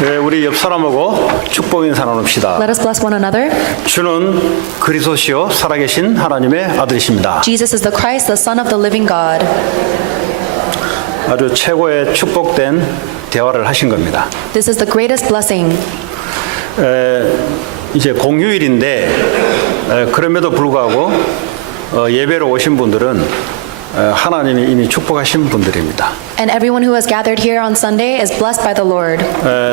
네, 우리 옆 사람하고 축복 인사 나눕시다. Let us bless one another. 주는 그리스도시요 살아계신 하나님의 아들이십니다. Jesus is the Christ, the Son of the living God. 아주 최고의 축복된 대화를 하신 겁니다. This is the greatest blessing. 이제 공휴일인데 그럼에도 불구하고 예배로 오신 분들은 하나님이 이미 축복하신 분들입니다. And everyone who has gathered here on Sunday is blessed by the Lord.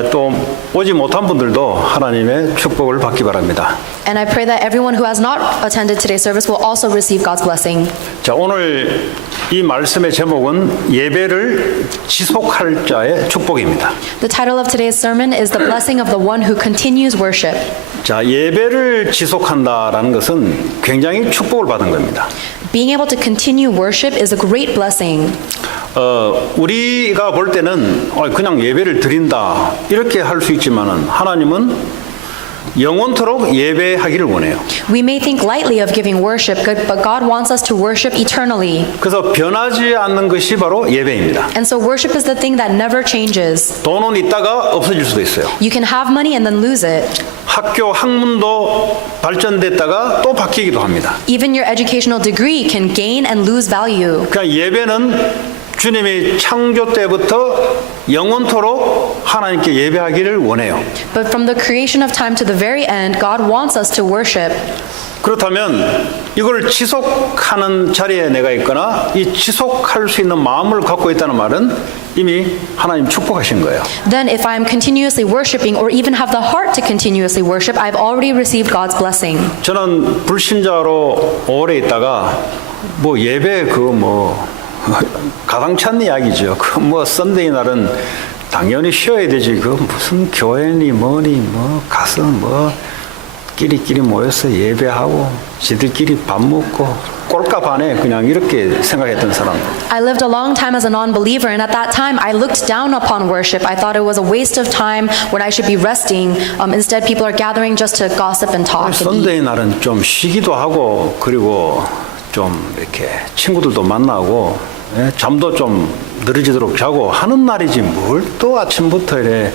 또 오지 못한 분들도 하나님의 축복을 받기 바랍니다. And I pray that everyone who has not attended today's service will also receive God's blessing. 자, 오늘 이 말씀의 제목은 예배를 지속할 자의 축복입니다. The title of today's sermon is The Blessing of the One Who Continues Worship. 자, 예배를 지속한다라는 것은 굉장히 축복을 받은 겁니다. Being able to continue worship is a great blessing. 우리가 볼 때는 그냥 예배를 드린다 이렇게 할 수 있지만은 하나님은 영원토록 예배하기를 원해요. We may think lightly of giving worship, but God wants us to worship eternally. 그래서 변하지 않는 것이 바로 예배입니다. And so worship is the thing that never changes. 돈은 있다가 없어질 수도 있어요. You can have money and then lose it. 학교 학문도 발전됐다가 또 바뀌기도 합니다. Even your educational degree can gain and lose value. 그러니까 예배는 주님이 창조 때부터 영원토록 하나님께 예배하기를 원해요. But from the creation of time to the very end, God wants us to worship. 그렇다면 이걸 지속하는 자리에 내가 있거나 이 지속할 수 있는 마음을 갖고 있다는 말은 이미 하나님 축복하신 거예요. Then if I'm continuously worshiping or even have the heart to continuously worship, I've already received God's blessing. 저는 불신자로 오래 있다가 뭐 예배 가당치 않는 이야기죠. 썬데이 날은 당연히 쉬어야 되지. 무슨 교회니 뭐니 가서 끼리끼리 모여서 예배하고 지들끼리 밥 먹고 꼴값 안에 그냥 이렇게 생각했던 사람. I lived a long time as a non-believer, and at that time I looked down upon worship. I thought it was a waste of time when I should be resting. Instead, people are gathering just to gossip and talk and eat. 썬데이 날은 좀 쉬기도 하고 그리고 좀 이렇게 친구들도 만나고 잠도 좀 느려지도록 자고 하는 날이지 뭘 또 아침부터 이래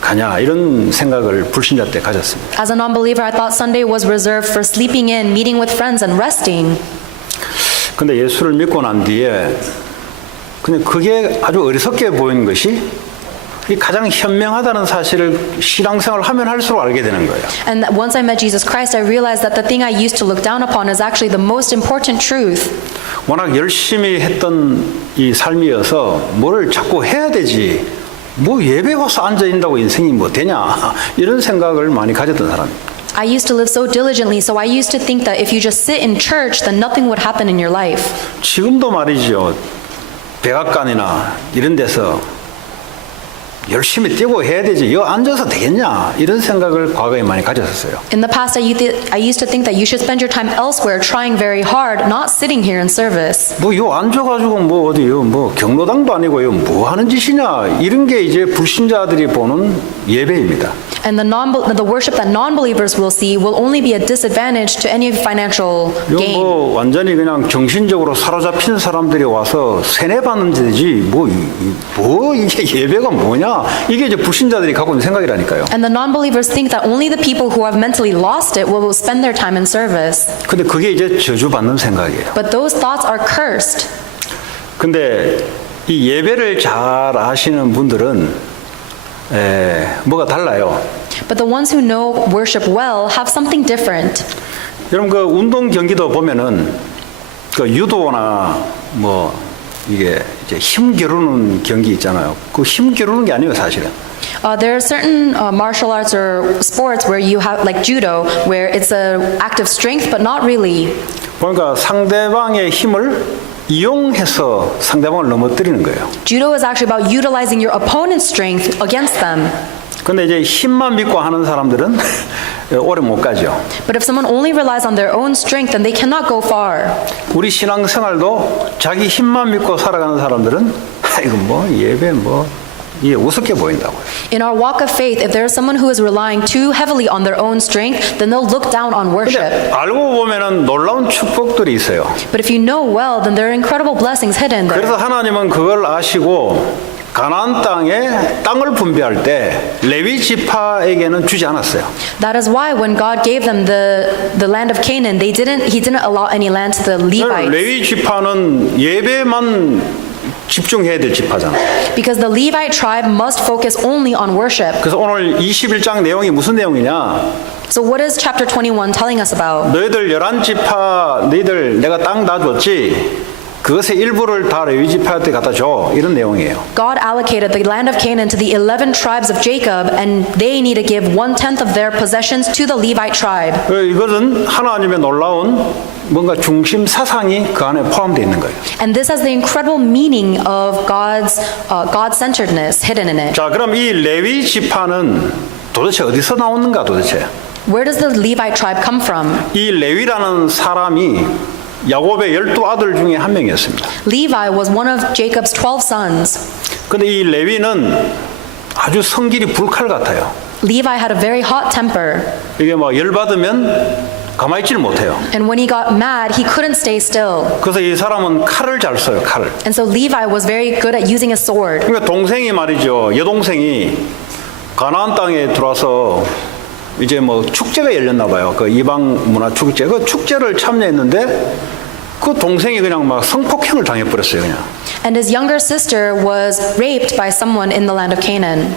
가냐 이런 생각을 불신자 때 가졌습니다. As a non-believer, I thought Sunday was reserved for sleeping in, meeting with friends, and resting. 근데 예수를 믿고 난 뒤에 그냥 그게 아주 어리석게 보이는 것이 가장 현명하다는 사실을 신앙생활을 하면 할수록 알게 되는 거예요. And once I met Jesus Christ, I realized that the thing I used to look down upon is actually the most important truth. 워낙 열심히 했던 이 삶이어서 뭐를 자꾸 해야 되지. 뭐 예배 와서 앉아 있는다고 인생이 뭐 되냐. 이런 생각을 많이 가졌던 사람입니다. I used to live so diligently, so I used to think that if you just sit in church, then nothing would happen in your life. 지금도 말이죠. 백악관이나 이런 데서 열심히 뛰고 해야 되지. 여기 앉아서 되겠냐. 이런 생각을 과거에 많이 가졌었어요. In the past, I used to think that you should spend your time elsewhere trying very hard, not sitting here in service. 요 앉아가지고 어디요 경로당도 아니고 뭐 하는 짓이냐. 이런 게 이제 불신자들이 보는 예배입니다. And the worship that non-believers will see will only be a disadvantage to any financial gain. 완전히 그냥 정신적으로 사로잡힌 사람들이 와서 세뇌받는 데지 이게 예배가 뭐냐. 이게 이제 불신자들이 갖고 있는 생각이라니까요. And the non-believers think that only the people who have mentally lost it will spend their time in service. 근데 그게 이제 저주받는 생각이에요. But those thoughts are cursed. 근데 이 예배를 잘 아시는 분들은 뭐가 달라요. But the ones who know worship well have something different. 여러분 운동 경기도 보면은 유도나 이게 이제 힘 겨루는 경기 있잖아요. 힘 겨루는 게 아니에요, 사실은. There are certain martial arts or sports where you have, like judo, where it's an act of strength, but not really. 그러니까 상대방의 힘을 이용해서 상대방을 넘어뜨리는 거예요. Judo is actually about utilizing your opponent's strength against them. 근데 이제 힘만 믿고 하는 사람들은 오래 못 가죠. But if someone only relies on their own strength, then they cannot go far. 우리 신앙생활도 자기 힘만 믿고 살아가는 사람들은 이거 예배 이게 우습게 보인다고요. In our walk of faith, if there is someone who is relying too heavily on their own strength, then they'll look down on worship. 근데 알고 보면은 놀라운 축복들이 있어요. But if you know well, then there are incredible blessings hidden there. 그래서 하나님은 그걸 아시고 가나안 땅에 땅을 분배할 때 레위 지파에게는 주지 않았어요. That is why when God gave them the land of Canaan, he didn't allow any land to the Levites. 레위 지파는 예배만 집중해야 될 지파잖아. Because the Levite tribe must focus only on worship. 그래서 오늘 21장 내용이 무슨 내용이냐? So what is chapter 21 telling us about? 너희들 11지파 너희들 내가 땅 다 줬지. 그것의 일부를 다 레위 지파한테 갖다 줘. 이런 내용이에요. God allocated the land of Canaan to the 11 tribes of Jacob, and they need to give 1/10 of their possessions to the Levite tribe. 이것은 하나님의 놀라운 뭔가 중심 사상이 그 안에 포함되어 있는 거예요. And this has the incredible meaning of God-centeredness hidden in it. 자, 그럼 이 레위 지파는 도대체 어디서 나오는가 도대체? Where does the Levite tribe come from? 이 레위라는 사람이 야곱의 12아들 중에 한 명이었습니다. Levi was one of Jacob's 12 sons. 근데 이 레위는 아주 성질이 불칼 같아요. Levi had a very hot temper, 이게 막 열받으면 가만히 있질 못해요. and when he got mad, he couldn't stay still. 그래서 이 사람은 칼을 잘 써요, 칼을. And so Levi was very good at using a sword. 그러니까 동생이 말이죠, 여동생이 가나안 땅에 들어와서 이제 뭐 축제가 열렸나 봐요. 그 이방 문화 축제. 그 축제를 참여했는데 그 동생이 그냥 막 성폭행을 당해버렸어요, 그냥. And his younger sister was raped by someone in the land of Canaan.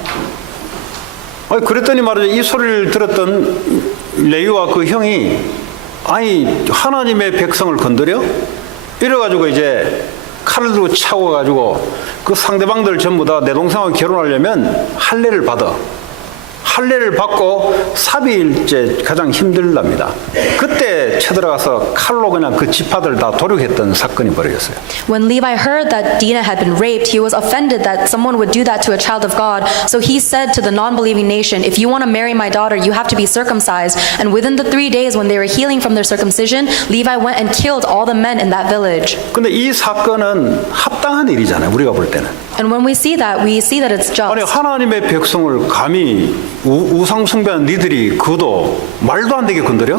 그랬더니 말이죠, 이 소리를 들었던 레위와 그 형이 아니 하나님의 백성을 건드려? 이래가지고 이제 칼을 들고 차고가지고 그 상대방들 전부 다 내 동생하고 결혼하려면 할례를 받아. 할례를 받고 삽일째 가장 힘들답니다. 그때 쳐들어가서 칼로 그냥 그 지파들 다 도륙했던 사건이 벌어졌어요. When Levi heard that Dinah had been raped, he was offended that someone would do that to a child of God. So he said to the non-believing nation, if you want to marry my daughter, you have to be circumcised. And within the 3 days when they were healing from their circumcision, Levi went and killed all the men in that village. 근데 이 사건은 합당한 일이잖아요, 우리가 볼 때는. And when we see that it's 아니 just. 하나님의 백성을 감히 우상 숭배하는 니들이 그도 말도 안 되게 건드려?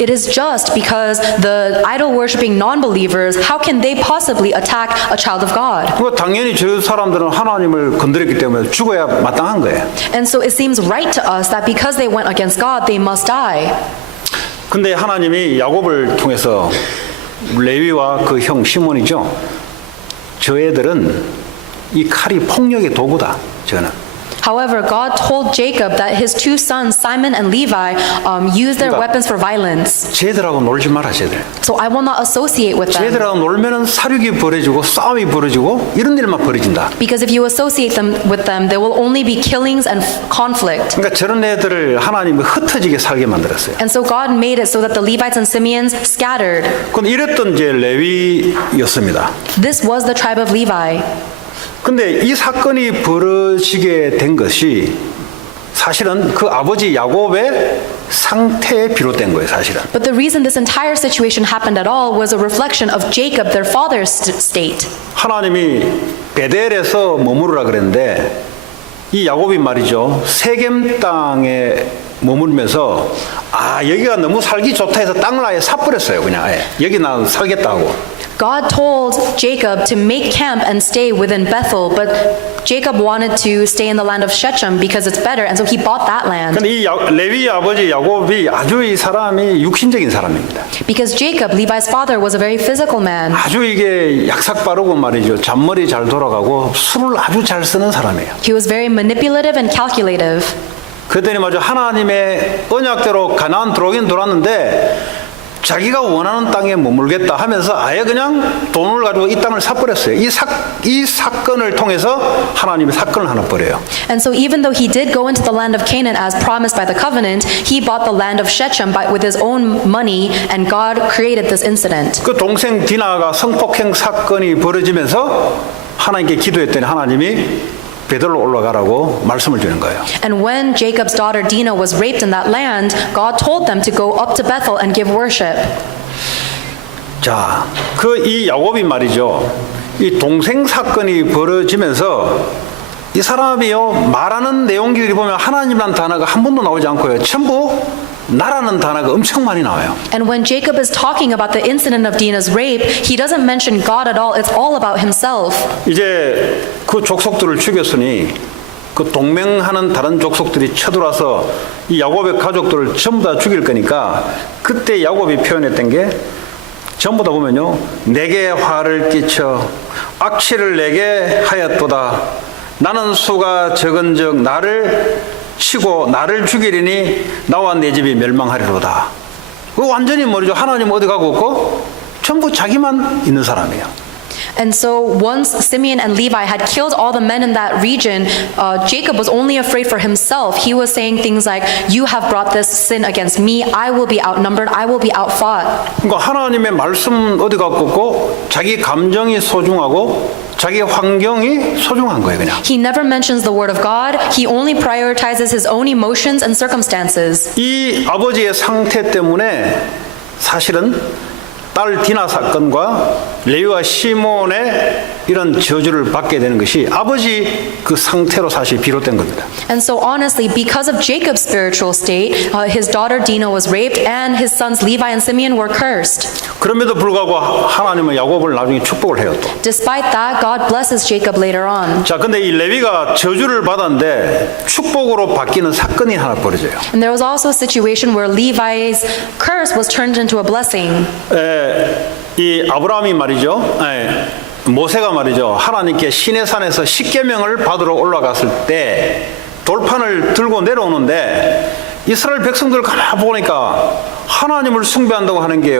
It is just because the idol-worshipping non-believers, how can they possibly attack a child of God? 그 당연히 저 사람들은 하나님을 건드렸기 때문에 죽어야 마땅한 거예요. And so it seems right to us that because they went against God, they must die. 근데 하나님이 야곱을 통해서 레위와 그 형 시몬이죠. 저 애들은 이 칼이 폭력의 도구다. 저는. However, God told Jacob that his 2 sons, Simon and Levi, used their weapons for violence. 쟤들하고 놀지 마라, 쟤들. So I will not associate with them. 쟤들하고 놀면은 사륙이 벌어지고 싸움이 벌어지고 이런 일만 벌어진다. Because if you associate with them, there will only be killings and conflict. 그러니까 저런 애들을 하나님이 흩어지게 살게 만들었어요. And so God made it so that the Levites and Simeons scattered. 근데 이랬던 이제 레위였습니다. This was the tribe of Levi. 근데 이 사건이 벌어지게 된 것이 사실은 그 아버지 야곱의 상태에 비롯된 거예요, 사실은. But the reason this entire situation happened at all was a reflection of Jacob, their father's state. 하나님이 베델에서 머무르라 그랬는데 이 야곱이 말이죠, 세겜 땅에 머물면서 여기가 너무 살기 좋다 해서 땅을 아예 사버렸어요, 그냥 아예. 여기 나 살겠다고. God told Jacob to make camp and stay within Bethel, but Jacob wanted to stay in the land of Shechem because it's better, and so he bought that land. 근데 이 레위 아버지 야곱이 아주 이 사람이 육신적인 사람입니다. Because Jacob, Levi's father, was a very physical man. 아주 이게 약삭 빠르고 말이죠. 잔머리 잘 돌아가고 술을 아주 잘 쓰는 사람이에요. He was very manipulative and calculative. 그랬더니 말이죠. 하나님의 언약대로 가나안 들어오긴 들어왔는데 자기가 원하는 땅에 머물겠다 하면서 아예 그냥 돈을 가지고 이 땅을 사버렸어요. 이 사건을 통해서 하나님이 사건을 하나 벌여요. And so even though he did go into the land of Canaan as promised by the covenant, he bought the land of Shechem with his own money, and God created this incident. 그 동생 디나가 성폭행 사건이 벌어지면서 하나님께 기도했더니 하나님이 베들로 올라가라고 말씀을 주는 거예요. And when Jacob's daughter Dinah was raped in that land, God told them to go up to Bethel and give worship. 자, 이 야곱이 말이죠. 이 동생 사건이 벌어지면서 이 사람이요 말하는 내용들이 보면 하나님이라는 단어가 한 번도 나오지 않고요. 전부 나라는 단어가 엄청 많이 나와요. And when Jacob is talking about the incident of Dinah's rape, he doesn't mention God at all. It's all about himself. 이제 그 족속들을 죽였으니 그 동맹하는 다른 족속들이 쳐들어와서 이 야곱의 가족들을 전부 다 죽일 거니까 그때 야곱이 표현했던 게 전부 다 보면요. 내게 화를 끼쳐 악취를 내게 하였도다. 나는 수가 적은즉 나를 치고 나를 죽이리니 나와 내 집이 멸망하리로다. 그 완전히 뭐죠? 하나님 어디 가고 없고 전부 자기만 있는 사람이에요. And so once Simeon and Levi had killed all the men in that region, Jacob was only afraid for himself. He was saying things like, "You have brought this sin against me. I will be outnumbered. I will be outfought." 그러니까 하나님의 말씀 어디 가고 없고 자기 감정이 소중하고 자기 환경이 소중한 거예요, 그냥. He never mentions the word of God. He only prioritizes his own emotions and circumstances. 이 아버지의 상태 때문에 사실은 딸 디나 사건과 레위와 시몬의 이런 저주를 받게 되는 것이 아버지 그 상태로 사실 비롯된 겁니다. And so honestly, because of Jacob's spiritual state, his daughter Dinah was raped and his sons Levi and Simeon were cursed. 그럼에도 불구하고 하나님은 야곱을 나중에 축복을 해요 또. Despite that, God blesses Jacob later on. 자, 근데 이 레위가 저주를 받았는데 축복으로 바뀌는 사건이 하나 벌어져요. And there was also a situation where Levi's curse was turned into a blessing. 이 아브라함이 말이죠. 모세가 말이죠. 하나님께 시내산에서 십계명을 받으러 올라갔을 때 돌판을 들고 내려오는데 이스라엘 백성들 가만 보니까 하나님을 숭배한다고 하는 게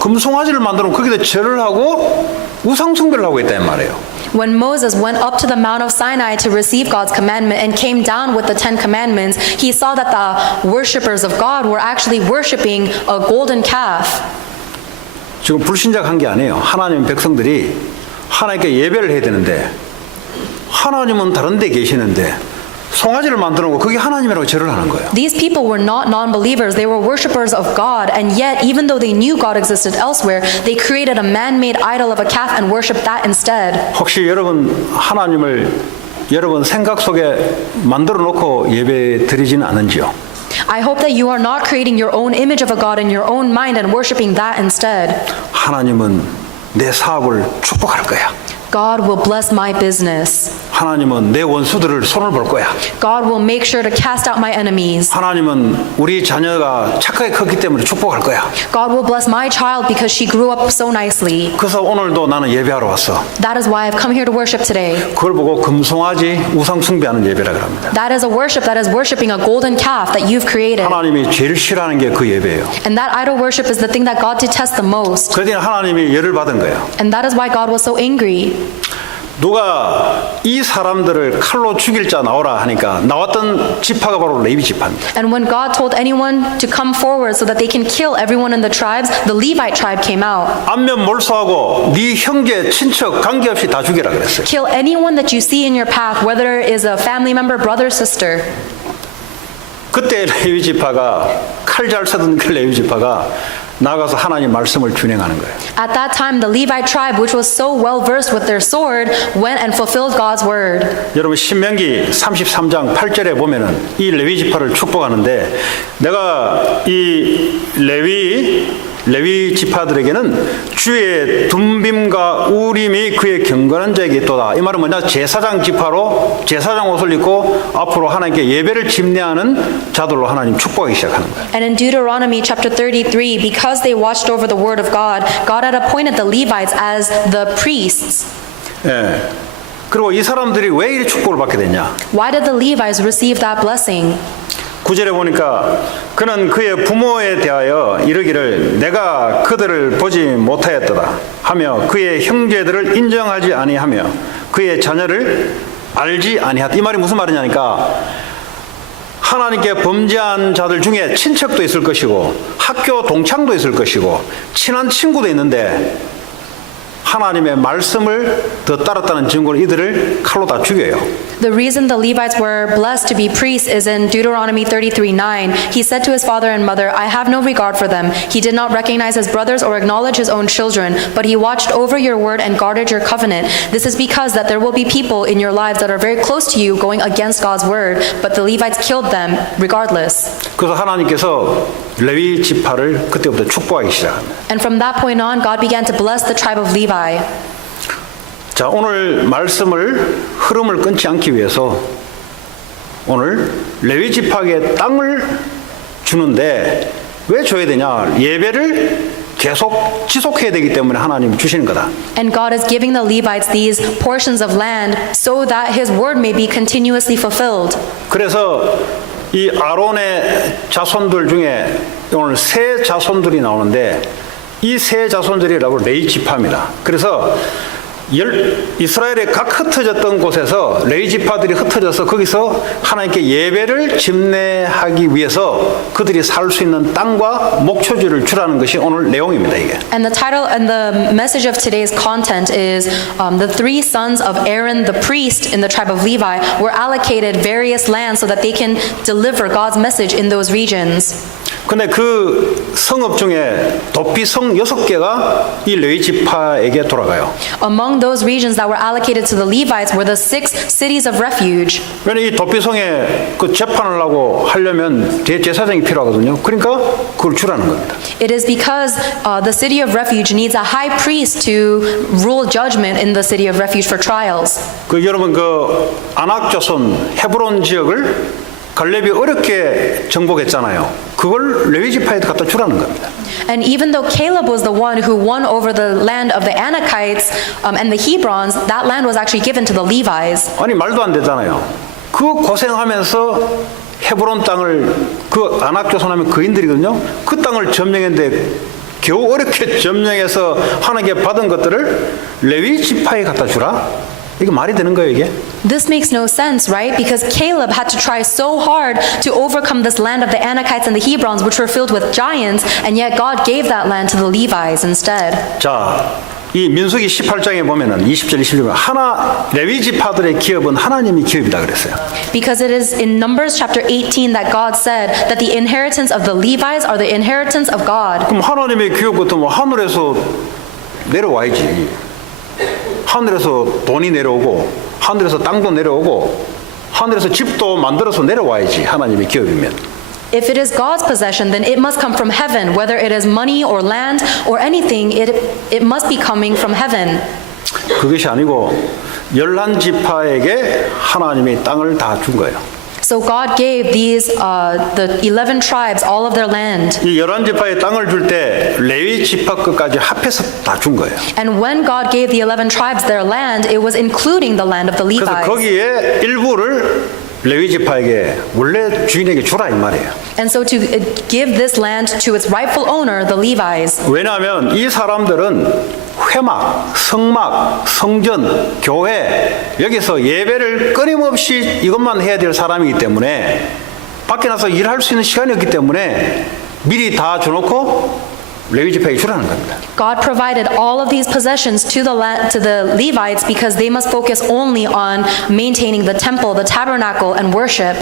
금송아지를 만들어 거기다 절을 하고 우상 숭배를 하고 있다는 말이에요. When Moses went up to the Mount of Sinai to receive God's commandment and came down with the 10 commandments, he saw that the worshippers of God were actually worshiping a golden calf. 지금 불신자한 게 아니에요. 하나님 백성들이 하나님께 예배를 해야 되는데 하나님은 다른 데 계시는데 송아지를 만들어 놓고 그게 하나님이라고 절을 하는 거예요. These people were not non-believers. They were worshippers of God. And yet, even though they knew God existed elsewhere, they created a man-made idol of a calf and worshiped that instead. 혹시 여러분 하나님을 여러분 생각 속에 만들어 놓고 예배 드리지는 않은지요? I hope that you are not creating your own image of a God in your own mind and worshiping that instead. 하나님은 내 사업을 축복할 거야. God will bless my business. 하나님은 내 원수들을 손을 볼 거야. God will make sure to cast out my enemies. 하나님은 우리 자녀가 착하게 컸기 때문에 축복할 거야. God will bless my child because she grew up so nicely. 그래서 오늘도 나는 예배하러 왔어. That is why I've come here to worship today. 그걸 보고 금송아지 우상 숭배하는 예배라 그럽니다. That is a worship that is worshiping a golden calf that you've created. 하나님이 제일 싫어하는 게 그 예배예요. And that idol worship is the thing that God detests the most. 그러더니 하나님이 열을 받은 거예요. And that is why God was so angry. 누가 이 사람들을 칼로 죽일 자 나오라 하니까 나왔던 지파가 바로 레위 지파입니다. And when God told anyone to come forward so that they can kill everyone in the tribes, the Levite tribe came out. 안면 몰수하고 네 형제 친척 관계없이 다 죽이라 그랬어요. Kill anyone that you see in your path, whether it is a family member, brother, sister. 그때 레위 지파가 칼 잘 쓰던 그 레위 지파가 나가서 하나님 말씀을 준행하는 거예요. At that time, the Levite tribe, which was so well versed with their sword, went and fulfilled God's word. 여러분 신명기 33장 8절에 보면은 이 레위 지파를 축복하는데 내가 이 레위 지파들에게는 주의 둠빔과 우림이 그의 경건한 자에게 있도다. 이 말은 뭐냐? 제사장 지파로 제사장 옷을 입고 앞으로 하나님께 예배를 집례하는 자들로 하나님 축복하기 시작하는 거예요. And in Deuteronomy chapter 33, because they watched over the word of God, God had appointed the Levites as the priests. 예. 그리고 이 사람들이 왜 이 축복을 받게 됐냐? Why did the Levites receive that blessing? 9절에 보니까 그는 그의 부모에 대하여 이르기를 내가 그들을 보지 못하였도다 하며 그의 형제들을 인정하지 아니하며 그의 자녀를 알지 아니하다. 이 말이 무슨 말이냐니까 하나님께 범죄한 자들 중에 친척도 있을 것이고 학교 동창도 있을 것이고 친한 친구도 있는데 하나님의 말씀을 더 따랐다는 증거로 이들을 칼로 다 죽여요. The reason the Levites were blessed to be priests is in Deuteronomy 33:9. He said to his father and mother, I have no regard for them. He did not recognize his brothers or acknowledge his own children, but he watched over your word and guarded your covenant. This is because that there will be people in your lives that are very close to you going against God's word, but the Levites killed them regardless. 그래서 하나님께서 레위 지파를 그때부터 축복하기 시작합니다. And from that point on, God began to bless the tribe of Levi. 자, 오늘 말씀을 흐름을 끊지 않기 위해서 오늘 레위 지파에게 땅을 주는데 왜 줘야 되냐? 예배를 계속 지속해야 되기 때문에 하나님 주시는 거다. And God is giving the Levites these portions of land so that his word may be continuously fulfilled. 그래서 이 아론의 자손들 중에 오늘 세 자손들이 나오는데 이 세 자손들이라고 레위 지파입니다. 그래서 이스라엘의 각 흩어졌던 곳에서 레위 지파들이 흩어져서 거기서 하나님께 예배를 집례하기 위해서 그들이 살 수 있는 땅과 목초지를 주라는 것이 오늘 내용입니다. 이게. And the title and the message of today's content is the three sons of Aaron the priest in the tribe of Levi were allocated various lands so that they can deliver God's message in those regions. 근데 그 성읍 중에 도피성 6개가 이 레위 지파에게 돌아가요. Among those regions that were allocated to the Levites were the 6 cities of refuge. 왜냐면 이 도피성에 그 재판을 하려면 대제사장이 필요하거든요. 그러니까 그걸 주라는 겁니다. It is because the city of refuge needs a high priest to rule judgment in the city of refuge for trials. 그 여러분 그 아낙조선 헤브론 지역을 갈렙이 어렵게 정복했잖아요. 그걸 레위 지파에 갖다 주라는 겁니다. And even though Caleb was the one who won over the land of the Anakites and the Hebrons, that land was actually given to the Levites. 아니 말도 안 되잖아요. 그 고생하면서 헤브론 땅을 그 아낙조선하면 그인들이거든요. 그 땅을 점령했는데 겨우 어렵게 점령해서 하나님께 받은 것들을 레위 지파에 갖다 주라? 이게 말이 되는 거예요, 이게? This makes no sense, right? Because Caleb had to try so hard to overcome this land of the Anakites and the Hebrons, which were filled with giants, and yet God gave that land to the Levites instead. 자, 이 민수기 18장에 보면은 20절 21절 레위 지파들의 기업은 하나님이 기업이다 그랬어요. Because it is in Numbers chapter 18 that God said that the inheritance of the Levites are the inheritance of God. 그럼 하나님의 기업 같으면 하늘에서 내려와야지. 하늘에서 돈이 내려오고 하늘에서 땅도 내려오고 하늘에서 집도 만들어서 내려와야지 하나님의 기업이면. If it is God's possession, then it must come from heaven. Whether it is money or land or anything, it must be coming from heaven. 그것이 아니고 11지파에게 하나님이 땅을 다 준 거예요. So God gave these the 11 tribes all of their land. 이 11지파의 땅을 줄 때 레위 지파 것까지 합해서 다 준 거예요. And when God gave the 11 tribes their land, it was including the land of the 그래서 Levites. 거기에 일부를 레위 지파에게 원래 주인에게 주라 이 말이에요. And so to give this land to its rightful owner, the Levites. 왜냐하면 이 사람들은 회막, 성막, 성전, 교회 여기서 예배를 끊임없이 이것만 해야 될 사람이기 때문에 밖에 나서 일할 수 있는 시간이 없기 때문에 미리 다 줘놓고 레위 지파에게 주라는 겁니다. God provided all of these possessions to the Levites because they must focus only on maintaining the temple, the tabernacle, and worship.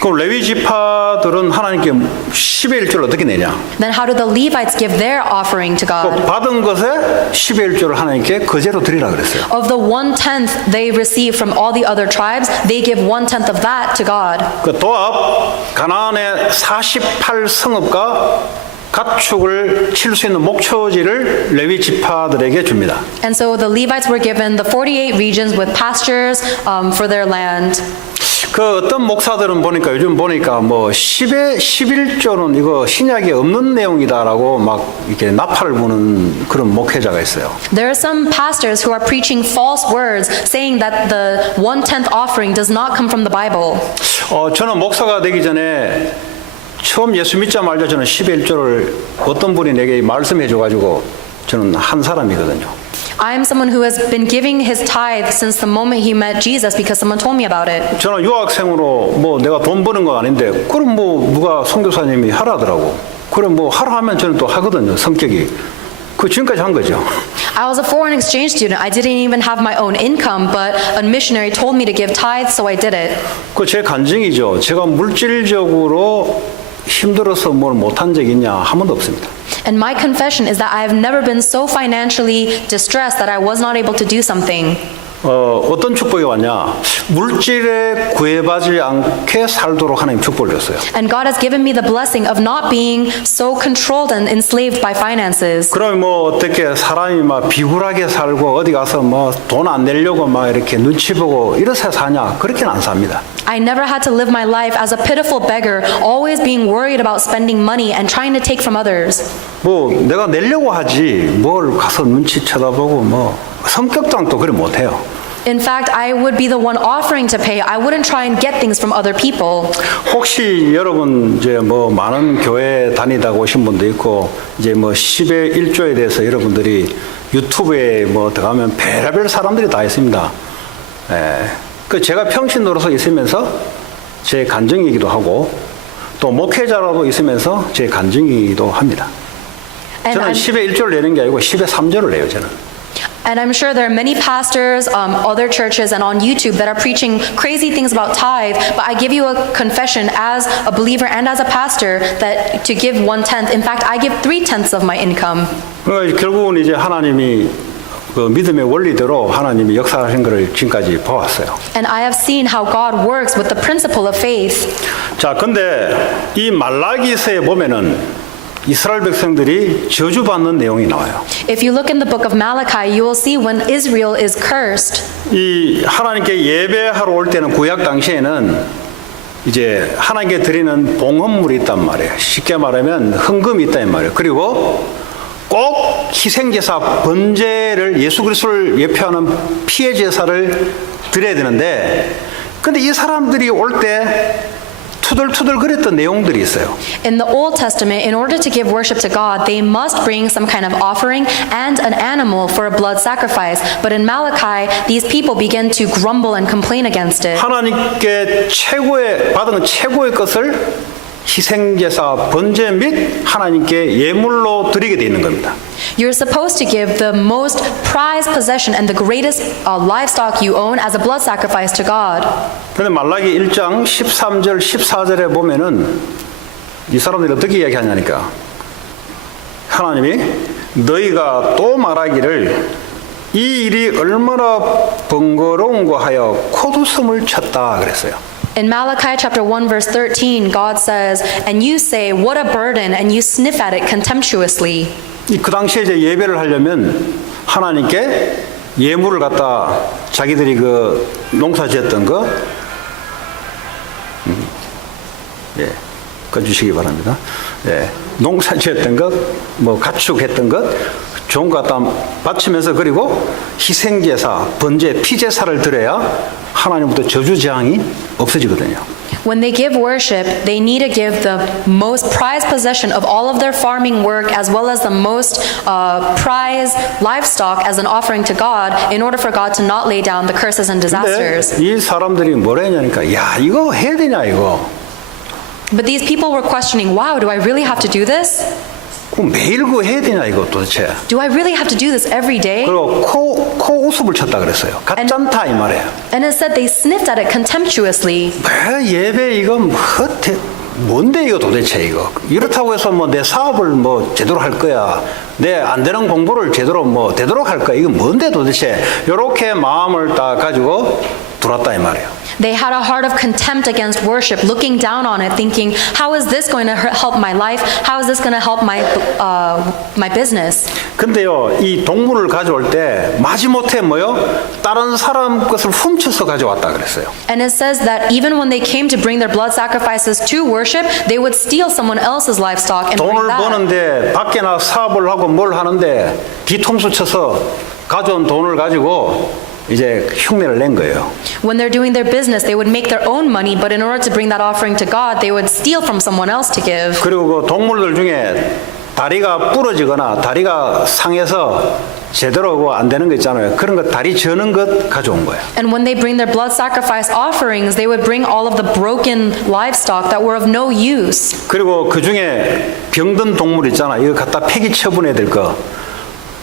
그럼 레위 지파들은 하나님께 10의 1조를 어떻게 내냐? Then how do the Levites give their offering to 그 God? 받은 것에 10의 1조를 하나님께 거제로 드리라 그랬어요. Of the 1/10 they receive from all the other tribes, they give 1/10 of that to God. 그 도합 가나안의 48성읍과 가축을 칠 수 있는 목초지를 레위 지파들에게 줍니다. And so the Levites were given the 48 regions with pastures for their land. 그 어떤 목사들은 보니까 요즘 보니까 뭐 10의 11조는 이거 신약에 없는 내용이다라고 막 이렇게 나팔을 부는 그런 목회자가 있어요. There are some pastors who are preaching false words, saying that the 1/10 offering does not come from the Bible. 저는 목사가 되기 전에 처음 예수 믿자마자 저는 10의 1조를 어떤 분이 내게 말씀해 줘가지고 저는 한 사람이거든요. I am someone who has been giving his tithe since the moment he met Jesus because someone told me about it. 저는 유학생으로 뭐 내가 돈 버는 건 아닌데 그럼 뭐 누가 선교사님이 하라더라고. 그럼 뭐 하라 하면 저는 또 하거든요. 성격이. 그 지금까지 한 거죠. I was a foreign exchange student. I didn't even have my own income, but a missionary told me to give tithes, so I did it. 그 제 간증이죠. 제가 물질적으로 힘들어서 뭘 못한 적이 있냐? 한 번도 없습니다. And my confession is that I have never been so financially distressed that I was not able to do something. 어떤 축복이 왔냐? 물질에 구애받지 않게 살도록 하나님 축복을 줬어요. And God has given me the blessing of not being so controlled and enslaved by finances. 그럼 뭐 어떻게 사람이 막 비굴하게 살고 어디 가서 뭐 돈 안 내려고 막 이렇게 눈치 보고 이래서 사냐? 그렇게는 안 삽니다. I never had to live my life as a pitiful beggar, always being worried about spending money and trying to take from others. 뭐 내가 내려고 하지 뭘 가서 눈치 쳐다보고 뭐 성격상 또 그래 못해요. In fact, I would be the one offering to pay. I wouldn't try and get things from other people. 혹시 여러분 이제 뭐 많은 교회 다니다가 오신 분도 있고 이제 뭐 10의 1조에 대해서 여러분들이 유튜브에 뭐 들어가면 별의별 사람들이 다 있습니다. 그 제가 평신도로서 있으면서 제 간증이기도 하고 또 목회자라도 있으면서 제 간증이기도 합니다. 저는 10의 1조를 내는 게 아니고 10의 3조를 내요, 저는. And I'm sure there are many pastors, other churches, and on YouTube that are preaching crazy things about tithe, but I give you a confession as a believer and as a pastor that to give 1/10. In fact, I give 3/10 of my income. 결국은 이제 하나님이 그 믿음의 원리대로 하나님이 역사하신 것을 지금까지 봐왔어요. And I have seen how God works with the principle of faith. 자, 근데 이 말라기서에 보면은 이스라엘 백성들이 저주받는 내용이 나와요. If you look in the book of Malachi, you will see when Israel is cursed. 이 하나님께 예배하러 올 때는 구약 당시에는 이제 하나님께 드리는 봉헌물이 있단 말이에요. 쉽게 말하면 헌금이 있단 말이에요. 그리고 꼭 희생제사 번제를 예수 그리스도를 예표하는 피해 제사를 드려야 되는데 근데 이 사람들이 올 때 투덜투덜 그랬던 내용들이 있어요. In the Old Testament, in order to give worship to God, they must bring some kind of offering and an animal for a blood sacrifice. But in Malachi, these people begin to grumble and complain against it. 하나님께 받은 최고의 것을 희생제사 번제 및 하나님께 예물로 드리게 돼 있는 겁니다. You're supposed to give the most prized possession and the greatest livestock you own as a blood sacrifice to God. 그런데 말라기 1장 13절 14절에 보면은 이 사람들이 어떻게 이야기하냐니까 하나님이 너희가 또 말하기를 이 일이 얼마나 번거로운고 하여 콧웃음을 쳤다 그랬어요. In Malachi chapter 1 verse 13, God says, "And you say, what a burden, and you sniff at it contemptuously." 그 당시에 이제 예배를 하려면 하나님께 예물을 갖다 자기들이 그 농사지었던 거, 꺼주시기 바랍니다. 농사지었던 것, 뭐 가축했던 것, 좋은 거 갖다 바치면서 그리고 희생제사, 번제, 피제사를 드려야 하나님부터 저주재앙이 없어지거든요. When they give worship, they need to give the most prized possession of all of their farming work as well as the most prized livestock as an offering to God in order for God to not lay down the curses and disasters. 근데 이 사람들이 뭐라 했냐니까 야 이거 해야 되냐 이거. But these people were questioning, wow, do I really have to do this? 매일 그거 해야 되냐 이거 도대체. Do I really have to do this every day? 그리고 코 웃음을 쳤다 그랬어요. 가짠다 이 말이에요. And it said they sniffed at it contemptuously. 예배 이거 뭔데 이거 도대체 이거. 이렇다고 해서 뭐 내 사업을 뭐 제대로 할 거야. 내 안 되는 공부를 제대로 뭐 되도록 할 거야. 이거 뭔데 도대체. 이렇게 마음을 딱 가지고 들어왔다 이 말이에요. They had a heart of contempt against worship, looking down on it, thinking, how is this going to help my life? How is this going to help my business? 근데요, 이 동물을 가져올 때 마지못해 뭐요? 다른 사람 것을 훔쳐서 가져왔다 그랬어요. And it says that even when they came to bring their blood sacrifices to worship, they would steal someone else's livestock and bring 돈을 that. 버는데 밖에 나 사업을 하고 뭘 하는데 뒤통수 쳐서 가져온 돈을 가지고 이제 흉내를 낸 거예요. When they're doing their business, they would make their own money, but in order to bring that offering to God, they would steal from someone else to give. 그리고 그 동물들 중에 다리가 부러지거나 다리가 상해서 제대로 안 되는 거 있잖아요. 그런 거 다리 저는 것 가져온 거예요. And when they bring their blood sacrifice offerings, they would bring all of the broken livestock that were of no use. 그리고 그 중에 병든 동물 있잖아. 이거 갖다 폐기 처분해야 될 거.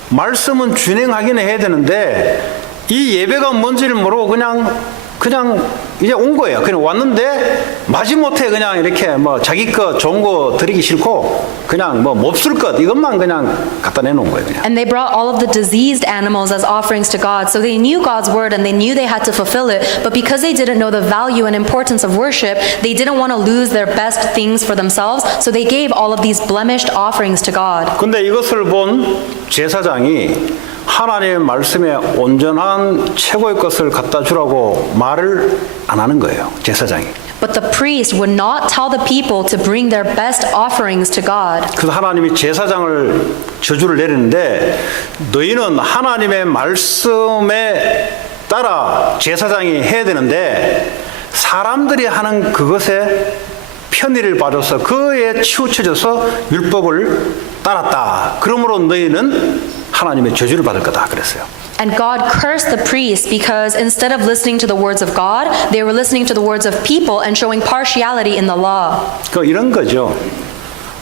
말씀은 준행하긴 해야 되는데 이 예배가 뭔지를 모르고 그냥 이제 온 거예요. 그냥 왔는데 마지못해 그냥 이렇게 뭐 자기 거 좋은 거 드리기 싫고 그냥 뭐 몹쓸 것 이것만 그냥 갖다 내놓은 거예요. 그냥. And they brought all of the diseased animals as offerings to God. So they knew God's word and they knew they had to fulfill it. But because they didn't know the value and importance of worship, they didn't want to lose their best things for themselves. So they gave all of these blemished offerings to God. 근데 이것을 본 제사장이 하나님의 말씀에 온전한 최고의 것을 갖다 주라고 말을 안 하는 거예요. 제사장이. But the priest would not tell the people to bring their best offerings to God. 그래서 하나님이 제사장을 저주를 내리는데 너희는 하나님의 말씀에 따라 제사장이 해야 되는데 사람들이 하는 그것에 편의를 봐줘서 그에 치우쳐져서 율법을 따랐다. 그러므로 너희는 하나님의 저주를 받을 거다 그랬어요. And God cursed the priests because instead of listening to the words of God, they were listening to the words of people and showing partiality in the law. 그 이런 거죠.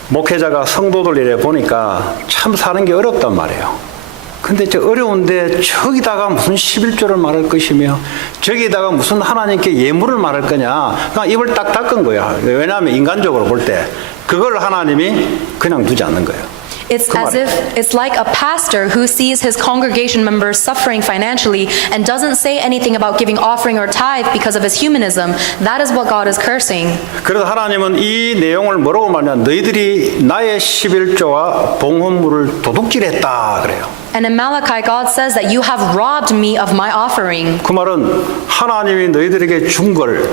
목회자가 성도들 이래 보니까 참 사는 게 어렵단 말이에요. 근데 저 어려운데 저기다가 무슨 11조를 말할 것이며 저기다가 무슨 하나님께 예물을 말할 거냐. 그냥 입을 딱 닦은 거야. 왜냐하면 인간적으로 볼 때 그걸 하나님이 그냥 두지 않는 거예요. It's as if it's like a pastor who sees his congregation members suffering financially and doesn't say anything about giving offering or tithe because of his humanism. That is what God is cursing. 그래서 하나님은 이 내용을 뭐라고 말하냐 너희들이 나의 11조와 봉헌물을 도둑질했다 그래요. And in Malachi, God says that you have robbed me of my offering. 그 말은 하나님이 너희들에게 준 걸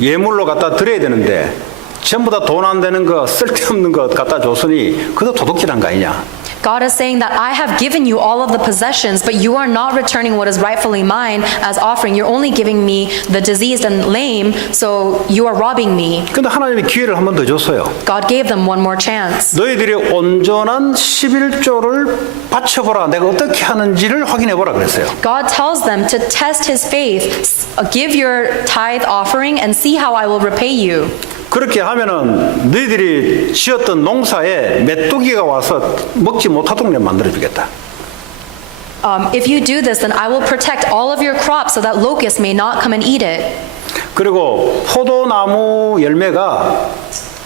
예물로 갖다 드려야 되는데 전부 다 돈 안 되는 거 쓸데없는 거 갖다 줬으니 그것도 도둑질한 거 아니냐. God is saying that I have given you all of the possessions, but you are not returning what is rightfully mine as offering. You're only giving me the diseased and lame, so you are robbing me. 근데 하나님이 기회를 한 번 더 줬어요. God gave them one more chance. 너희들이 온전한 11조를 바쳐보라. 내가 어떻게 하는지를 확인해보라 그랬어요. God tells them to test his faith, give your tithe offering and see how I will repay you. 그렇게 하면은 너희들이 지었던 농사에 메뚜기가 와서 먹지 못하도록 내가 만들어주겠다. If you do this, then I will protect all of your crops so that locusts may not come and eat it. 그리고 포도나무 열매가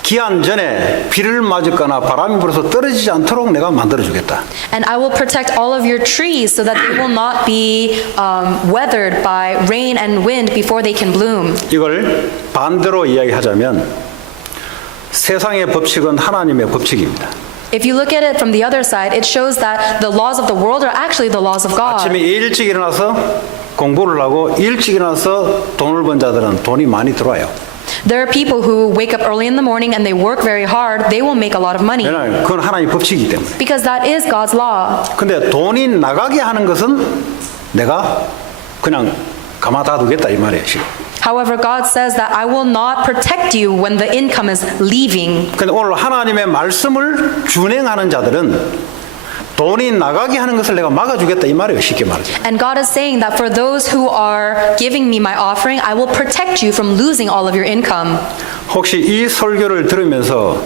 기한 전에 비를 맞거나 바람이 불어서 떨어지지 않도록 내가 만들어주겠다. And I will protect all of your trees so that they will not be weathered by rain and wind before they can bloom. 이걸 반대로 이야기하자면 세상의 법칙은 하나님의 법칙입니다. If you look at it from the other side, it shows that the laws of the world are actually the laws of God. 아침에 일찍 일어나서 공부를 하고 일찍 일어나서 돈을 번 자들은 돈이 많이 들어와요. There are people who wake up early in the morning and they work very hard. They will make a lot of money. 왜냐하면 그건 하나님의 법칙이기 때문에. Because that is God's law. 근데 돈이 나가게 하는 것은 내가 그냥 가만다 두겠다 이 말이에요. 지금. However, God says that I will not protect you when the income is leaving. 근데 오늘 하나님의 말씀을 준행하는 자들은 돈이 나가게 하는 것을 내가 막아주겠다 이 말이에요. 쉽게 말하죠. And God is saying that for those who are giving me my offering, I will protect you from losing all of your income. 혹시 이 설교를 들으면서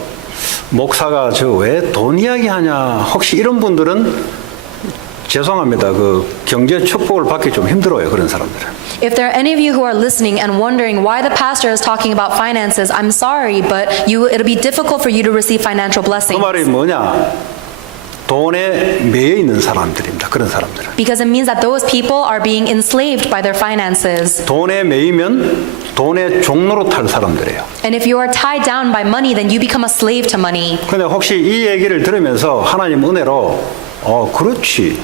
목사가 저 왜 돈 이야기하냐 혹시 이런 분들은 죄송합니다. 그 경제 축복을 받기 좀 힘들어요. 그런 사람들은. If there are any of you who are listening and wondering why the pastor is talking about finances, I'm sorry, but it'll be difficult for you to receive financial 그 blessings. 말이 뭐냐? 돈에 매여 있는 사람들입니다. 그런 사람들은. Because it means that those people are being enslaved by their finances. 돈에 매이면 돈의 종로로 탈 사람들이에요. And if you are tied down by money, then you become a slave to money. 근데 혹시 이 얘기를 들으면서 하나님 은혜로 그렇지.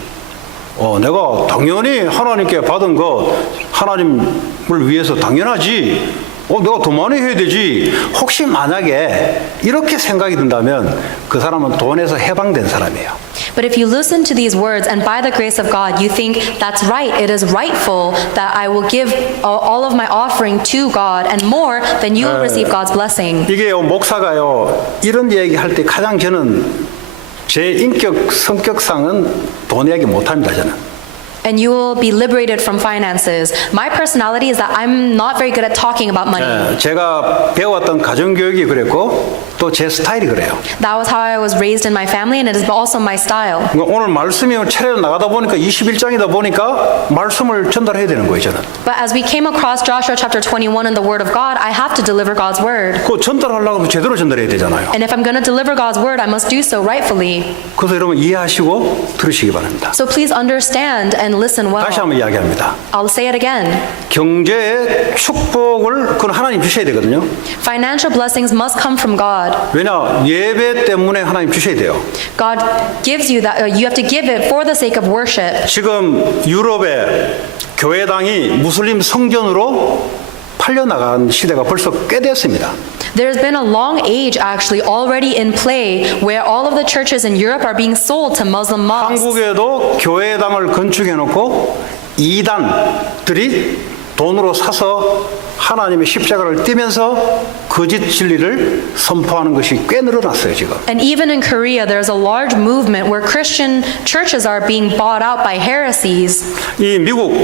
내가 당연히 하나님께 받은 것 하나님을 위해서 당연하지. 내가 더 많이 해야 되지. 혹시 만약에 이렇게 생각이 든다면 그 사람은 돈에서 해방된 사람이에요. But if you listen to these words and by the grace of God, you think that's right, it is rightful that I will give all of my offering to God and more, then you will receive God's blessing. 이게요, 목사가요, 이런 얘기할 때 가장 저는 제 성격상은 돈 이야기 못합니다, 저는. and you will be liberated from finances. My personality is that I'm not very good at talking about money. 제가 배웠던 가정교육이 그랬고 또 제 스타일이 그래요. That was how I was raised in my family, and it is also my style. 그러니까 오늘 말씀이 차례로 나가다 보니까 21장이다 보니까 말씀을 전달해야 되는 거예요, 저는. But as we came across Joshua chapter 21 in the Word of God, I have to deliver God's Word. 그 전달하려고 하면 제대로 전달해야 되잖아요. And if I'm going to deliver God's Word, I must do so rightfully. 그래서 여러분 이해하시고 들으시기 바랍니다. So please understand and listen well. 다시 한번 이야기합니다. I'll say it again. 경제의 축복을 그건 하나님 주셔야 되거든요. Financial blessings must come from God. 왜냐 예배 때문에 하나님 주셔야 돼요. God gives you that. You have to give it for the sake of worship. 지금 유럽의 교회당이 무슬림 성전으로 팔려나간 시대가 벌써 꽤 됐습니다. There's been a long age actually already in play where all of the churches in Europe are being sold to Muslim mosques. 한국에도 교회당을 건축해놓고 이단들이 돈으로 사서 하나님의 십자가를 띠면서 거짓 진리를 선포하는 것이 꽤 늘어났어요 지금. And even in Korea, there's a large movement where Christian churches are being bought out by heresies. 이 미국,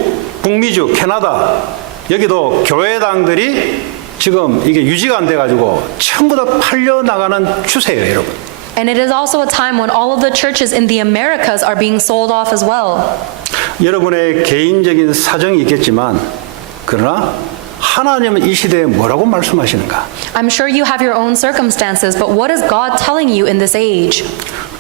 북미주, 캐나다 여기도 교회당들이 지금 이게 유지가 안 돼가지고 전부 다 팔려 나가는 추세예요, 여러분. And it is also a time when all of the churches in the Americas are being sold off as well. 여러분의 개인적인 사정이 있겠지만 그러나 하나님은 이 시대에 뭐라고 말씀하시는가? I'm sure you have your own circumstances, but what is God telling you in this age?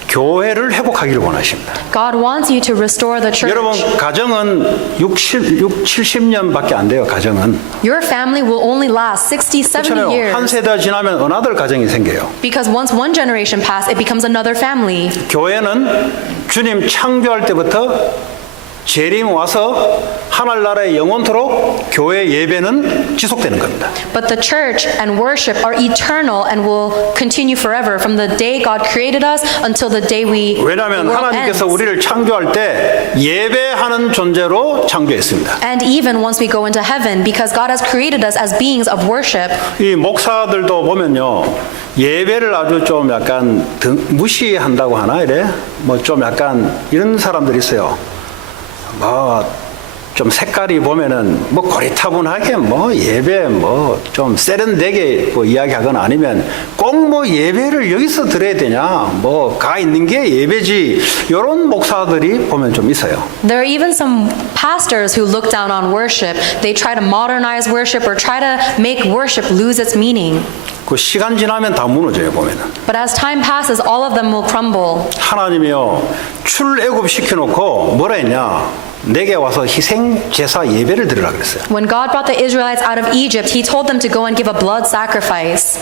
교회를 회복하기를 원하십니다. God wants you to restore the church. 여러분 가정은 70년밖에 안 돼요. 가정은. Your family will only last 60, 70 그렇잖아요. years. 한 세대 지나면 어나더 가정이 생겨요. Because once one generation pass, it becomes another family. 교회는 주님 창조할 때부터 재림 와서 하늘나라의 영원토록 교회 예배는 지속되는 겁니다. But the church and worship are eternal and will continue forever from the day God created us until the day the 왜냐하면 world 하나님께서 ends. 우리를 창조할 때 예배하는 존재로 창조했습니다. And even once we go into heaven, because God has created us as beings of worship. 이 목사들도 보면요 예배를 아주 좀 약간 무시한다고 하나 이래 뭐 좀 약간 이런 사람들이 있어요. 뭐 좀 색깔이 보면은 뭐 고리타분하게 뭐 예배 뭐 좀 세련되게 뭐 이야기하거나 아니면 꼭 뭐 예배를 여기서 드려야 되냐 뭐 가 있는 게 예배지 이런 목사들이 보면 좀 있어요. There are even some pastors who look down on worship. They try to modernize worship or try to make worship lose its meaning. 그 시간 지나면 다 무너져요 보면은. But as time passes, all of them will crumble. 하나님이요 출애굽 시켜놓고 뭐라 했냐? 내게 와서 희생 제사 예배를 드리라 그랬어요. When God brought the Israelites out of Egypt, He told them to go and give a blood sacrifice.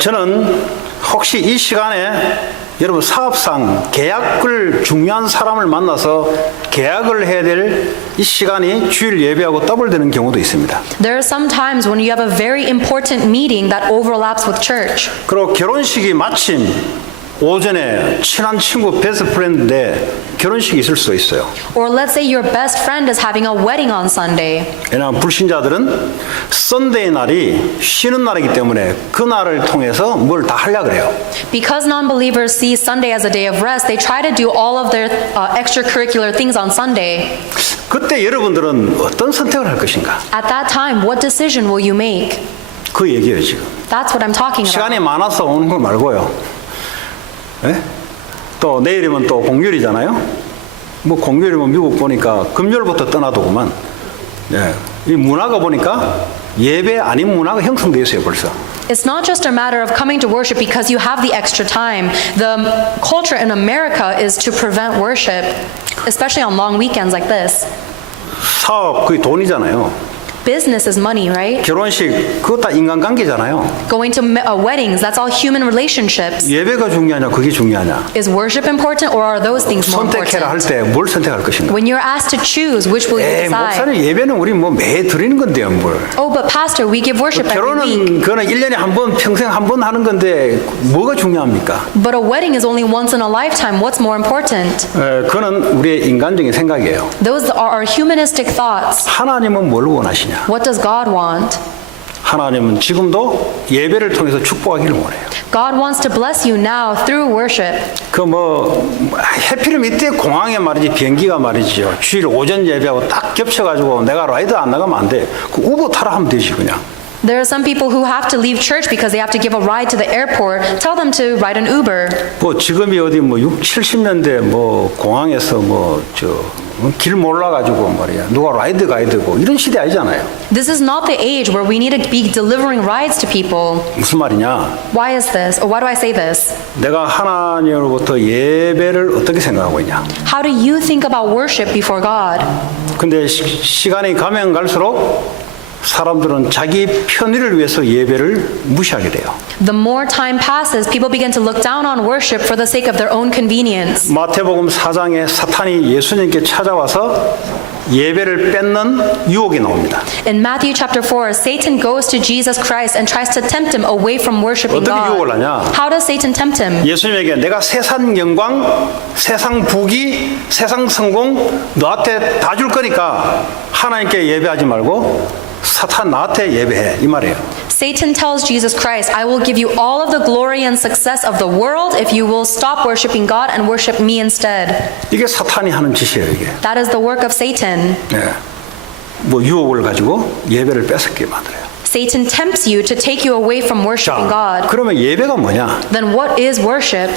저는 혹시 이 시간에 여러분 사업상 계약을 중요한 사람을 만나서 계약을 해야 될 이 시간이 주일 예배하고 더블되는 경우도 있습니다. There are some times when you have a very important meeting that overlaps with church. 그리고 결혼식이 마침 오전에 친한 친구 베스트 프렌드인데 결혼식이 있을 수도 있어요. Or let's say your best friend is having a wedding on Sunday. 왜냐하면 불신자들은 썬데이 날이 쉬는 날이기 때문에 그 날을 통해서 뭘 다 하려고 그래요. Because non-believers see Sunday as a day of rest, they try to do all of their extracurricular things on Sunday. 그때 여러분들은 어떤 선택을 할 것인가? At that time, what decision will you make? 그 얘기예요 지금. That's what I'm talking 시간이 about. 많아서 오는 거 말고요. 예? 또 내일이면 또 공휴일이잖아요. 뭐 공휴일이면 미국 보니까 금요일부터 떠나도구만. 예. 이 문화가 보니까 예배 아닌 문화가 형성되어 있어요 벌써. It's not just a matter of coming to worship because you have the extra time. The culture in America is to prevent worship, especially on long weekends like this. 사업 그게 돈이잖아요. Business is money, right? 결혼식 그거 다 인간관계잖아요. Going to weddings, that's all human relationships. 예배가 중요하냐 그게 중요하냐. Is worship important or are those things more 선택해라 할 important? 때 뭘 선택할 것인가. When you're asked to choose, which will you decide? 목사님 예배는 우리 뭐 매일 드리는 건데요 뭘. Oh, but pastor, we give worship every 결혼은 week. 그거는 1년에 한 번 평생 한 번 하는 건데 뭐가 중요합니까? But a wedding is only once in a lifetime. What's more important? 그거는 우리의 인간적인 생각이에요. Those are our humanistic thoughts. 하나님은 뭘 원하시냐? What does God want? 하나님은 지금도 예배를 통해서 축복하기를 원해요. God wants to bless you now through worship. 그 해필 밑에 공항에 말이지 비행기가 말이지요. 주일 오전 예배하고 딱 겹쳐가지고 내가 라이드 안 나가면 안 돼. 그 우버 타라 하면 되지 그냥. There are some people who have to leave church because they have to give a ride to the airport. Tell them to ride an Uber. 지금이 어디 6, 70년대 공항에서 길 몰라가지고 말이야. 누가 라이드 가야 되고 이런 시대 아니잖아요. This is not the age where we need to be delivering rides to people. 무슨 말이냐? Why is this? Or why do I say this? 내가 하나님으로부터 예배를 어떻게 생각하고 있냐? How do you think about worship before God? 근데 시간이 가면 갈수록 사람들은 자기 편의를 위해서 예배를 무시하게 돼요. The more time passes, people begin to look down on worship for the sake of their own convenience. 마태복음 4장에 사탄이 예수님께 찾아와서 예배를 뺏는 유혹이 나옵니다. In Matthew chapter 4, Satan goes to Jesus Christ and tries to tempt him away from worshiping 어떻게 유혹을 God. 하냐? How does Satan tempt him? 예수님에게 내가 세상 영광, 세상 부귀, 세상 성공 너한테 다 줄 거니까 하나님께 예배하지 말고 사탄 나한테 예배해 이 말이에요. Satan tells Jesus Christ, I will give you all of the glory and success of the world if you will stop worshiping God and worship me instead. 이게 사탄이 하는 짓이에요 이게. That is the work of Satan. 네. 유혹을 가지고 예배를 뺏었게 만들어요. Satan tempts you to take you away from worshiping God. 그러면 예배가 뭐냐? Then what is worship?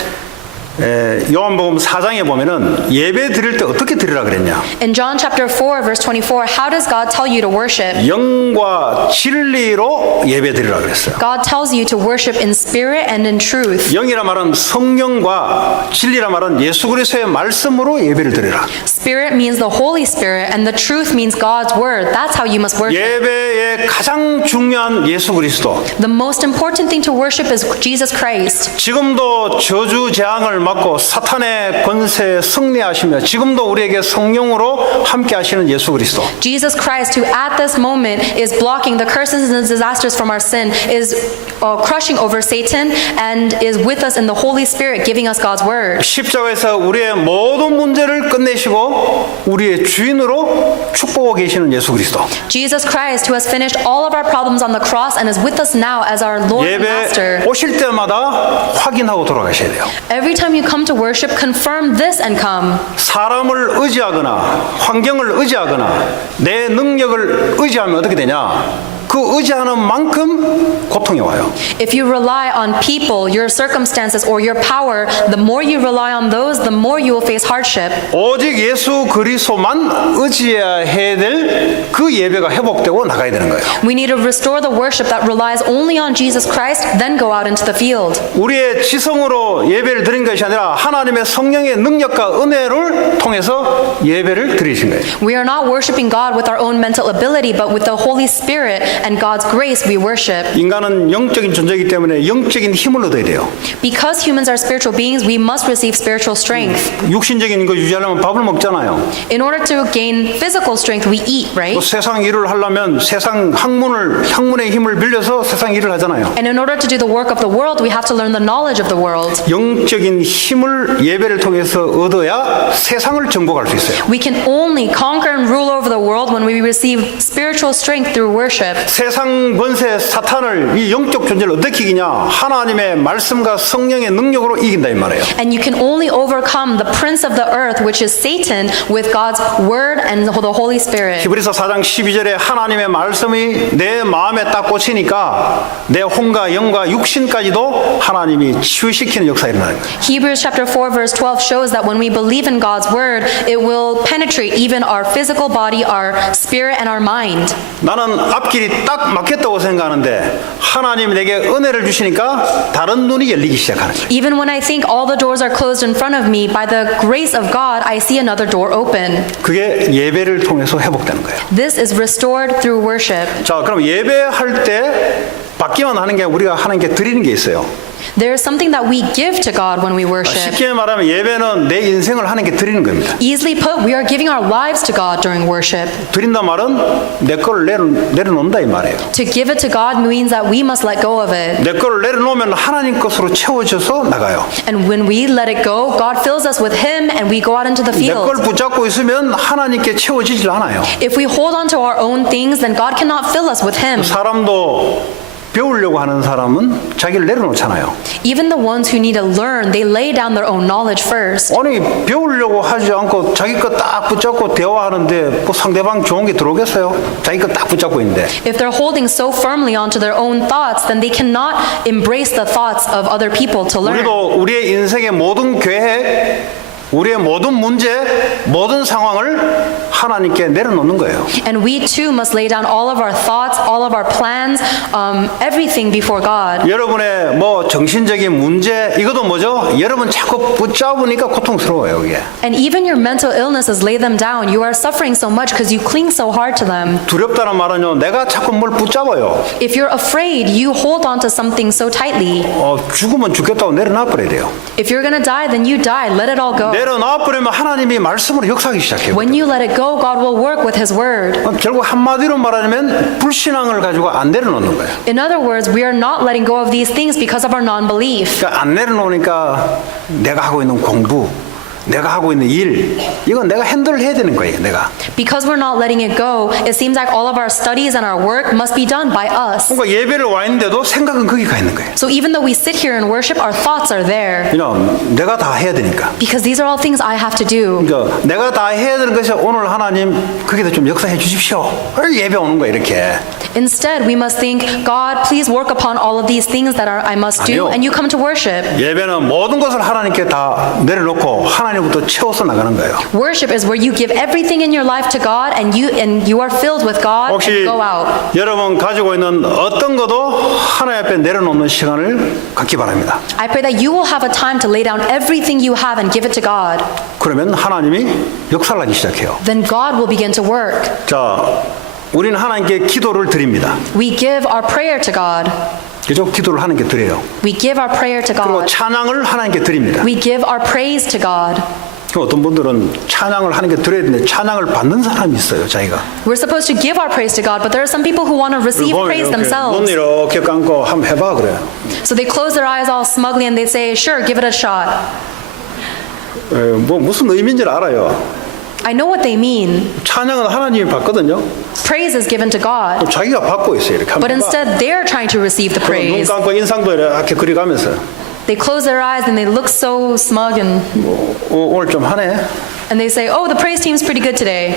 요한복음 4장에 보면은 예배 드릴 때 어떻게 드리라 그랬냐? In John chapter 4 verse 24, how does God tell you to worship? 영과 진리로 예배 드리라 그랬어요. God tells you to worship in spirit and in truth. 영이라 말은 성령과 진리라 말은 예수 그리스도의 말씀으로 예배를 드리라. Spirit means the Holy Spirit and the truth means God's word. That's how you must worship. 예배의 가장 중요한 예수 그리스도. The most important thing to worship is Jesus Christ. 지금도 저주 재앙을 막고 사탄의 권세에 승리하시며 지금도 우리에게 성령으로 함께 하시는 예수 그리스도. Jesus Christ, who at this moment is blocking the curses and the disasters from our sin, is crushing over Satan and is with us in the Holy Spirit, giving us God's word. 십자가에서 우리의 모든 문제를 끝내시고 우리의 주인으로 축복하고 계시는 예수 그리스도. Jesus Christ, who has finished all of our problems on the cross and is with us now as our Lord and Master. 예배 오실 때마다 확인하고 돌아가셔야 돼요. Every time you come to worship, confirm this and come. 사람을 의지하거나 환경을 의지하거나 내 능력을 의지하면 어떻게 되냐? 그 의지하는 만큼 고통이 와요. If you rely on people, your circumstances, or your power, the more you rely on those, the more you will face hardship. 오직 예수 그리스도만 의지해야 될 그 예배가 회복되고 나가야 되는 거예요. We need to restore the worship that relies only on Jesus Christ, then go out into the field. 우리의 지성으로 예배를 드린 것이 아니라 하나님의 성령의 능력과 은혜를 통해서 예배를 드리신 거예요. We are not worshiping God with our own mental ability, but with the Holy Spirit and God's grace we worship. 인간은 영적인 존재이기 때문에 영적인 힘을 얻어야 돼요. Because humans are spiritual beings, we must receive spiritual strength. 육신적인 거 유지하려면 밥을 먹잖아요. In order to gain physical strength, we eat, right? 또 세상 일을 하려면 세상 학문의 힘을 빌려서 세상 일을 하잖아요. And in order to do the work of the world, we have to learn the knowledge of the world. 영적인 힘을 예배를 통해서 얻어야 세상을 정복할 수 있어요. We can only conquer and rule over the world when we receive spiritual strength through worship. 세상 권세 사탄을 이 영적 존재를 어떻게 이기냐? 하나님의 말씀과 성령의 능력으로 이긴다 이 말이에요. And you can only overcome the prince of the earth, which is Satan, with God's word and the Holy Spirit. 히브리서 4장 12절에 하나님의 말씀이 내 마음에 딱 꽂히니까 내 혼과 영과 육신까지도 하나님이 치유시키는 역사가 일어나는 거예요. Hebrews chapter 4 verse 12 shows that when we believe in God's word, it will penetrate even our physical body, our spirit, and our mind. 나는 앞길이 딱 막혔다고 생각하는데 하나님이 내게 은혜를 주시니까 다른 눈이 열리기 시작하는 거예요. Even when I think all the doors are closed in front of me, by the grace of God, I see another door open. 그게 예배를 통해서 회복되는 거예요. This is restored through worship. 자, 그럼 예배할 때 받기만 하는 게 우리가 하나님께 드리는 게 있어요. There is something that we give to God when we worship. 쉽게 말하면 예배는 내 인생을 하나님께 드리는 겁니다. Easily put, we are giving our lives to God during worship. 드린다 말은 내 거를 내려놓는다 이 말이에요. To give it to God means that we must let go of it. 내 거를 내려놓으면 하나님 것으로 채워져서 나가요. And when we let it go, God fills us with Him and we go out into the 내 걸 field. 붙잡고 있으면 하나님께 채워지질 않아요. If we hold on to our own things, then God cannot fill us with Him. 사람도 배우려고 하는 사람은 자기를 내려놓잖아요. Even the ones who need to learn, they lay down their own knowledge first. 아니 배우려고 하지 않고 자기 거 딱 붙잡고 대화하는데 뭐 상대방 좋은 게 들어오겠어요? 자기 거 딱 붙잡고 있는데. If they're holding so firmly onto their own thoughts, then they cannot embrace the thoughts of other people to learn. 우리도 우리의 인생의 모든 계획, 우리의 모든 문제, 모든 상황을 하나님께 내려놓는 거예요. And we too must lay down all of our thoughts, all of our plans, everything before God. 여러분의 뭐 정신적인 문제 이것도 뭐죠? 여러분 자꾸 붙잡으니까 고통스러워요 이게. And even your mental illnesses, lay them down. You are suffering so much because you cling so hard to them. 두렵다는 말은요, 내가 자꾸 뭘 붙잡아요. If you're afraid, you hold on to something so tightly. 죽으면 죽겠다고 내려놔 버려야 돼요. If you're gonna die, then you die. Let it all go. 내려놔 버리면 하나님이 말씀으로 역사하기 시작해요. When you let it go, God will work with His word. 결국 한마디로 말하면 불신앙을 가지고 안 내려놓는 거예요. In other words, we are not letting go of these things because of our non-belief. 그러니까 안 내려놓으니까 내가 하고 있는 공부, 내가 하고 있는 일, 이건 내가 핸들을 해야 되는 거예요, 내가. Because we're not letting it go, it seems like all of our studies and our work must be done by us. 그러니까 예배를 와 있는데도 생각은 거기 가 있는 거예요. So even though we sit here and worship, our thoughts are there. 내가 다 해야 되니까. Because these are all things I have to do. 그러니까 내가 다 해야 되는 것이 오늘 하나님 거기다 좀 역사해 주십시오. 예배 오는 거야 이렇게. Instead, we must think, God, please work upon all of these things that I must do, 아니요. and you come to worship. 예배는 모든 것을 하나님께 다 내려놓고 하나님부터 채워서 나가는 거예요. Worship is where you give everything in your life to God, and you are filled with God and 혹시 go out. 여러분 가지고 있는 어떤 것도 하나님 앞에 내려놓는 시간을 갖기 바랍니다. I pray that you will have a time to lay down everything you have and give it to God. 그러면 하나님이 역사를 하기 시작해요. Then God will begin to work. 자, 우리는 하나님께 기도를 드립니다. We give our prayer to God. 그죠? 기도를 하나님께 드려요. We give our prayer to 그리고 God. 찬양을 하나님께 드립니다. We give our praise to God. 어떤 분들은 찬양을 하나님께 드려야 되는데 찬양을 받는 사람이 있어요, 자기가. We're supposed to give our praise to God, but there are some people who want to receive praise 눈 themselves. 이렇게 감고 한번 해봐 그래. So they close their eyes all smugly and they say, sure, give it a shot. 뭐 무슨 의미인지 알아요. I know what they mean. 찬양은 하나님이 받거든요. Praise is given to God. 또 자기가 받고 있어요. 이렇게 But 한번 봐. instead, they're trying to receive the 눈 praise. 감고 인상도 이렇게 그려가면서 They close their eyes and they look so smug and 오늘 좀 하네. they say, oh, the praise team's pretty good today.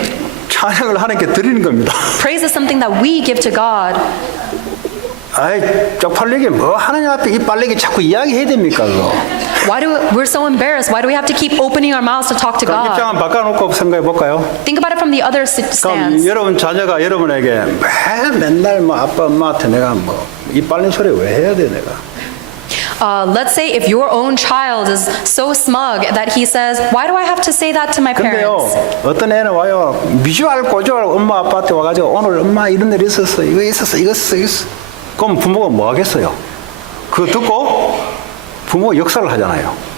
찬양을 하나님께 드리는 겁니다. Praise is something that we give to God. 아이 쪽팔리게 뭐 하나님 앞에 이 빨래기 자꾸 이야기해야 됩니까 그거. We're so embarrassed? Why do we have to keep opening our mouths to talk to 그럼 God? 입장은 바꿔놓고 생각해 볼까요? Think about it from the other 그럼 stance. 여러분 자녀가 여러분에게 맨날 뭐 아빠 엄마한테 내가 뭐 이 빨래 소리 왜 해야 돼 내가. Let's say if your own child is so smug that he says, why do I have to say that to my 근데요 parents? 어떤 애는 와요 미주알 고주알 엄마 아빠한테 와가지고 오늘 엄마 이런 일 있었어 이거 있었어 이거 있었어 그럼 부모가 뭐 하겠어요? 그거 듣고 부모가 역사를 하잖아요.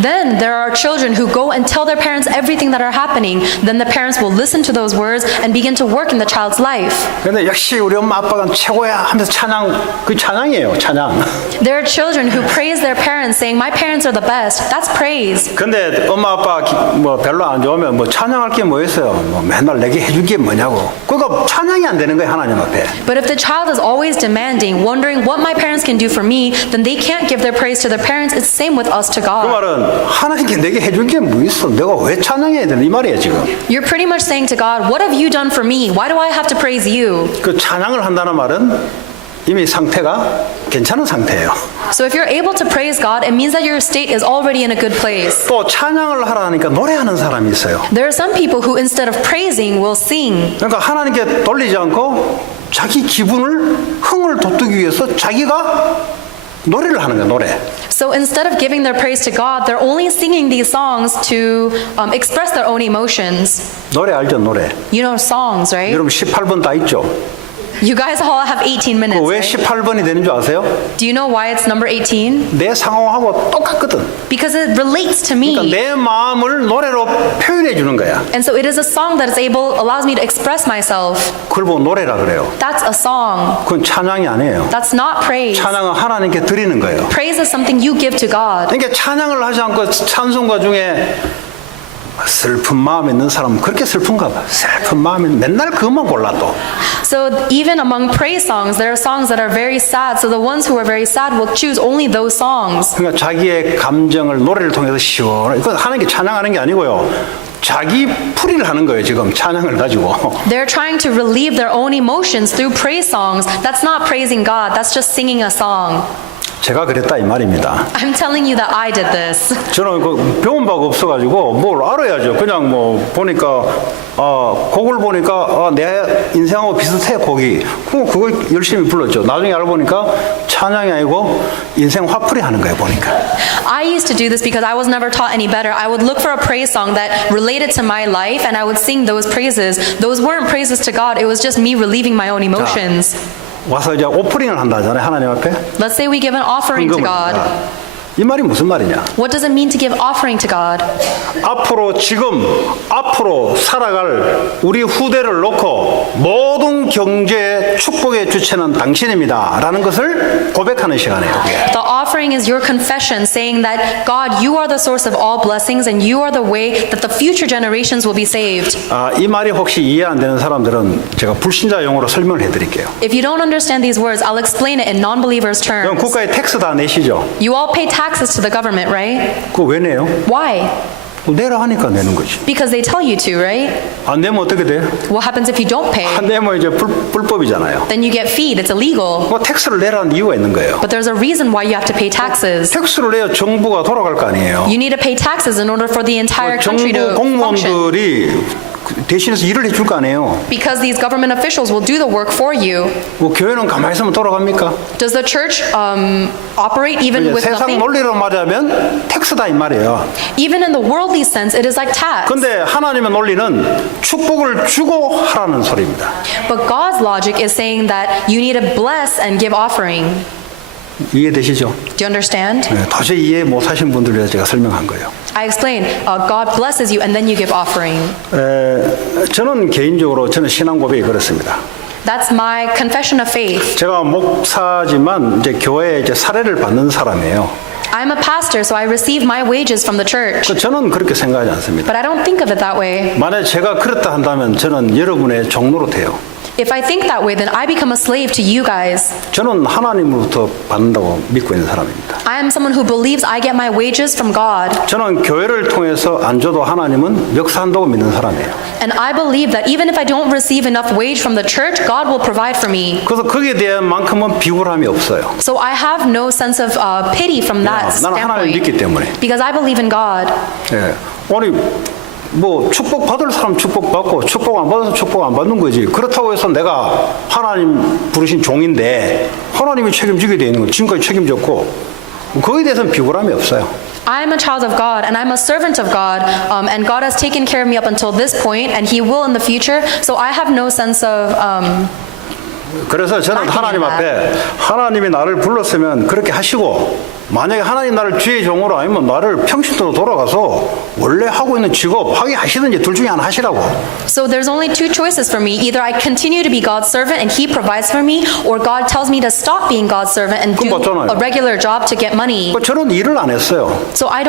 Then there are children who go and tell their parents everything that are happening. Then the parents will listen to those words and begin to work in the child's life. 근데 역시 우리 엄마 아빠가 최고야 하면서 찬양 그 찬양이에요 찬양. There are children who praise their parents saying, my parents are the best. That's praise. 근데 엄마 아빠 뭐 별로 안 좋으면 뭐 찬양할 게 뭐 있어요? 뭐 맨날 내게 해줄 게 뭐냐고. 그거 찬양이 안 되는 거예요 하나님 앞에. But if the child is always demanding, wondering what my parents can do for me, then they can't give their praise to their parents. It's same with us to 그 God. 말은 하나님께 내게 해줄 게 뭐 있어? 내가 왜 찬양해야 되나 이 말이에요 지금. You're pretty much saying to God, what have you done for me? Why do I have to praise you? 그 찬양을 한다는 말은 이미 상태가 괜찮은 상태예요. So if you're able to praise God, it means that your state is already in a good place. 또 찬양을 하라니까 노래하는 사람이 있어요. There are some people who instead of praising will sing. 그러니까 하나님께 돌리지 않고 자기 기분을 흥을 돋우기 위해서 자기가 노래를 하는 거야 노래. So instead of giving their praise to God, they're only singing these songs to express their own emotions. 노래 알죠 노래. You know songs, right? 여러분 18번 다 있죠. You guys all have 18 minutes, 왜 right? 18번이 되는 줄 아세요? Do you know why it's number 18? 내 상황하고 똑같거든. Because it relates to 그러니까 me. 내 마음을 노래로 표현해 주는 거야. And so it is a song that allows me to express myself. 그걸 보고 노래라 그래요. That's a song. 그건 찬양이 아니에요. That's not praise. 찬양은 하나님께 드리는 거예요. Praise is something you give to God. 그러니까 찬양을 하지 않고 찬송가 중에 슬픈 마음이 있는 사람은 그렇게 슬픈가 봐. 슬픈 마음이 맨날 그것만 골라 또. So even among praise songs, there are songs that are very sad. So the ones who are very sad will choose only those songs. 그러니까 자기의 감정을 노래를 통해서 시원하게 이건 하는 게 찬양하는 게 아니고요. 자기 풀이를 하는 거예요. 지금 찬양을 가지고. They're trying to relieve their own emotions through praise songs. That's not praising God. That's just singing a song. 제가 그랬다 이 말입니다. I'm telling you that I did this. 저는 그 배운 바가 없어가지고 뭘 알아야죠. 그냥 뭐 보니까 곡을 보니까 내 인생하고 비슷해 곡이. 그걸 열심히 불렀죠. 나중에 알고 보니까 찬양이 아니고 인생 화풀이 하는 거예요. 보니까. I used to do this because I was never taught any better. I would look for a praise song that related to my life and I would sing those praises. Those weren't praises to God. It was just me relieving my own emotions. 와서 이제 오프닝을 한다잖아요. 하나님 앞에. Let's say we give an offering to 헌금을 God. 한다. 이 말이 무슨 말이냐? What does it mean to give offering to God? 앞으로 살아갈 우리 후대를 놓고 모든 경제 축복의 주체는 당신입니다라는 것을 고백하는 시간이에요. 그게. The offering is your confession saying that God, you are the source of all blessings and you are the way that the future generations will be saved. 이 말이 혹시 이해 안 되는 사람들은 제가 불신자 용어로 설명을 해드릴게요. If you don't understand these words, I'll explain it in non-believers' 그럼 terms. 국가에 텍스 다 내시죠? You all pay taxes to the government, right? 그거 왜 내요? Why? 내라 하니까 내는 거지. Because they tell you to, right? 안 내면 어떻게 돼? What happens if you don't pay? 안 내면 이제 불법이잖아요. Then you get feed. It's illegal. 뭐 텍스를 내라는 이유가 있는 거예요. But there's a reason why you have to pay taxes. 텍스를 내야 정부가 돌아갈 거 아니에요. You need to pay taxes in order for the entire country 정부 to function. 공무원들이 대신해서 일을 해줄 거 아니에요. Because these government officials will do the work for you. 뭐 교회는 가만히 있으면 돌아갑니까? Does the church operate even with 세상 nothing? 논리로 말하면 텍스다 이 말이에요. Even in the worldly sense, it is like tax. 근데 하나님의 논리는 축복을 주고 하라는 소리입니다. But God's logic is saying that you need to bless and give offering. 이해되시죠? Do you understand? 네, 도저히 이해 못 하신 분들 위해서 제가 설명한 거예요. I explain, God blesses you and then you give offering. 저는 개인적으로 신앙 고백이 그렇습니다. That's my confession of faith. 제가 목사지만 이제 교회에 이제 사례를 받는 사람이에요. I'm a pastor, so I receive my wages from the church. 저는 그렇게 생각하지 않습니다. But I don't think of it that way. 만약 제가 그렇다 한다면 저는 여러분의 종로로 돼요. If I think that way, then I become a slave to you guys. 저는 하나님으로부터 받는다고 믿고 있는 사람입니다. I am someone who believes I get my wages from God. 저는 교회를 통해서 안 줘도 하나님은 역사한다고 믿는 사람이에요. And I believe that even if I don't receive enough wage from the church, God will provide for me. 그래서 거기에 대한 만큼은 비굴함이 없어요. So I have no sense of pity from that 나는 하나님 믿기 standpoint. 때문에. Because I believe in God. 예. 아니 뭐 축복 받을 사람 축복 받고 축복 안 받아서 축복 안 받는 거지. 그렇다고 해서 내가 하나님 부르신 종인데 하나님이 책임지게 돼 있는 거 지금까지 책임졌고 거기에 대해서는 비굴함이 없어요. I'm a child of God and I'm a servant of God, and God has taken care of me up until this point, and He will in the future. So I have no sense of. 그래서 저는 하나님 앞에 하나님이 나를 불렀으면 그렇게 하시고 만약에 하나님 나를 주의 종으로 아니면 나를 평신도로 돌아가서 원래 하고 있는 직업 하게 하시든지 둘 중에 하나 하시라고. So there's only two choices for me. Either I continue to be God's servant and He provides for me, or God tells me to stop being God's servant and do a regular job to get money. 저는 일을 안 했어요. So I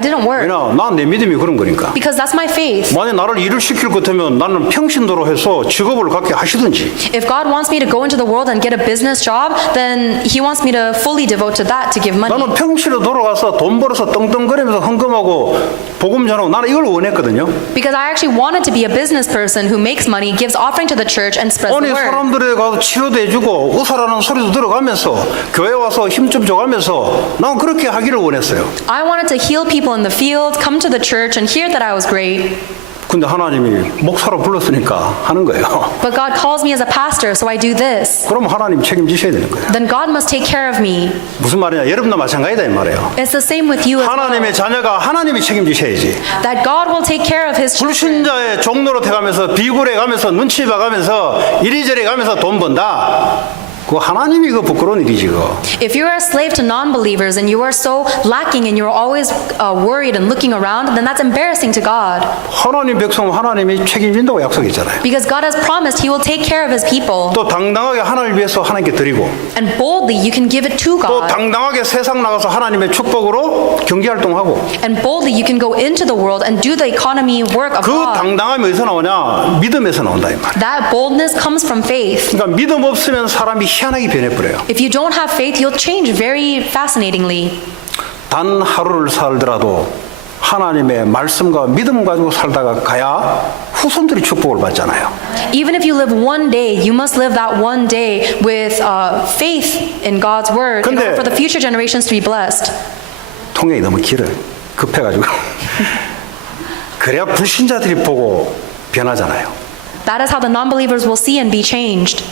didn't work. 왜냐, 난 내 믿음이 그런 거니까. Because that's my faith. 만약 나를 일을 시킬 것 같으면 나는 평신도로 해서 직업을 갖게 하시든지. If God wants me to go into the world and get a business job, then He wants me to fully devote to that to give money. 나는 평시로 돌아가서 돈 벌어서 떵떵거리면서 헌금하고 복음 전하고 나는 이걸 원했거든요. Because I actually wanted to be a business person who makes money, gives offering to the church, and spreads 아니 the word. 사람들에 가서 치료도 해주고 의사라는 소리도 들어가면서 교회 와서 힘 좀 줘가면서 난 그렇게 하기를 원했어요. I wanted to heal people in the field, come to the church, and hear that I was great. 근데 하나님이 목사로 불렀으니까 하는 거예요. But God calls me as a pastor, so I do this. 그럼 하나님 책임지셔야 되는 거예요. Then God must take care of me. 무슨 말이냐? 여러분도 마찬가지다 이 말이에요. It's the same with you as well. 하나님의 자녀가 하나님이 책임지셔야지. That God will take care of His children. 불신자의 종로로 돼가면서 비굴해 가면서 눈치 봐가면서 이리저리 가면서 돈 번다. 그거 하나님이 그 부끄러운 일이지 그거. If you are a slave to non-believers and you are so lacking and you're always worried and looking around, then that's embarrassing to God. 하나님 백성 하나님이 책임진다고 약속했잖아요. Because God has promised He will take care of His people. 또 당당하게 하나님을 위해서 하나님께 드리고 And boldly you can give it to 또 God. 당당하게 세상 나가서 하나님의 축복으로 경제활동하고 And boldly you can go into the world and do the economy work of 그 God. 당당함이 어디서 나오냐? 믿음에서 나온다 이 말이에요. That boldness comes from faith. 그러니까 믿음 없으면 사람이 희한하게 변해버려요. If you don't have faith, you'll change very fascinatingly. 단 하루를 살더라도 하나님의 말씀과 믿음 가지고 살다가 가야 후손들이 축복을 받잖아요. Even if you live one day, you must live that one day with faith in God's word in 근데- order for the future generations to be blessed. 통역이 너무 길어요. 급해가지고. 그래야 불신자들이 보고 변하잖아요. That is how the non-believers will see and be changed.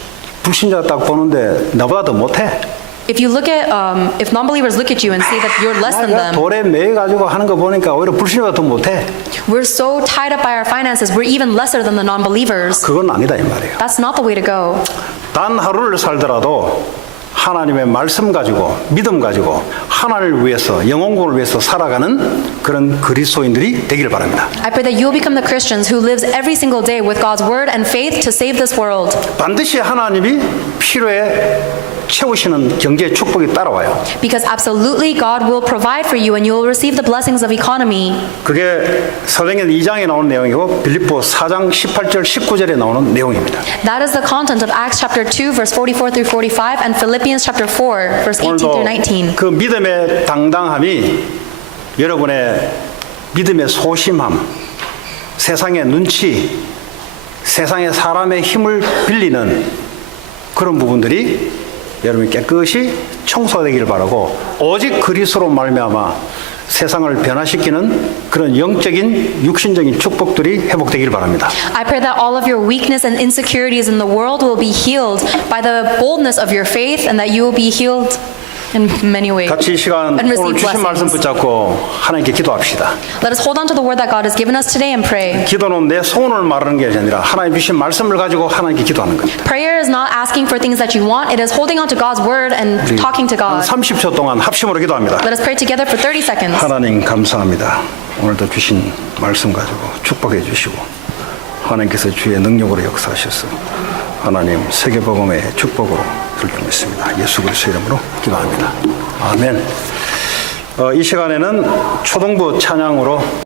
불신자가 딱 보는데 나보다 더 못해. If you look at, if non-believers look at you and say that you're less than 내가 them, 돌에 매가지고 하는 거 보니까 오히려 불신자가 더 못해. we're so tied up by our finances, we're even lesser than the non-believers. 그건 아니다 이 말이에요. That's not the way to go. 단 하루를 살더라도 하나님의 말씀 가지고 믿음 가지고 하나님을 위해서 영혼국을 위해서 살아가는 그런 그리스도인들이 되기를 바랍니다. I pray that you will become the Christians who lives every single day with God's word and faith to save this world. 반드시 하나님이 필요에 채우시는 경제 축복이 따라와요. Because absolutely God will provide for you and you will receive the blessings of economy. 그게 사도행전 2장에 나오는 내용이고 빌립보 4장 18절 19절에 나오는 내용입니다. That is the content of Acts chapter 2 verse 44 through 45 and Philippians chapter 4 verse 18 through 19. 그 믿음의 당당함이 여러분의 믿음의 소심함, 세상의 눈치, 세상의 사람의 힘을 빌리는 그런 부분들이 여러분이 깨끗이 청소되기를 바라고 오직 그리스도로 말미암아 세상을 변화시키는 그런 영적인 육신적인 축복들이 회복되기를 바랍니다. I pray that all of your weakness and insecurities in the world will be healed by the boldness of your faith and that you will be healed in many ways. 같이 이 시간 And receive 오늘 주신 말씀 blessings. 붙잡고 하나님께 기도합시다. Let us hold on to the word that God has given us today and pray. 기도는 내 소원을 말하는 게 아니라 하나님 주신 말씀을 가지고 하나님께 기도하는 겁니다. Prayer is not asking for things that you want, it is holding on to God's word and talking to 한 God. 30초 동안 합심으로 기도합니다. Let us pray together for 30 seconds. 하나님 감사합니다. 오늘도 주신 말씀 가지고 축복해 주시고 하나님께서 주의 능력으로 역사하셔서 하나님 세계복음의 축복으로 들려있습니다. 예수 그리스도 이름으로 기도합니다. 아멘. 이 시간에는 초등부 찬양으로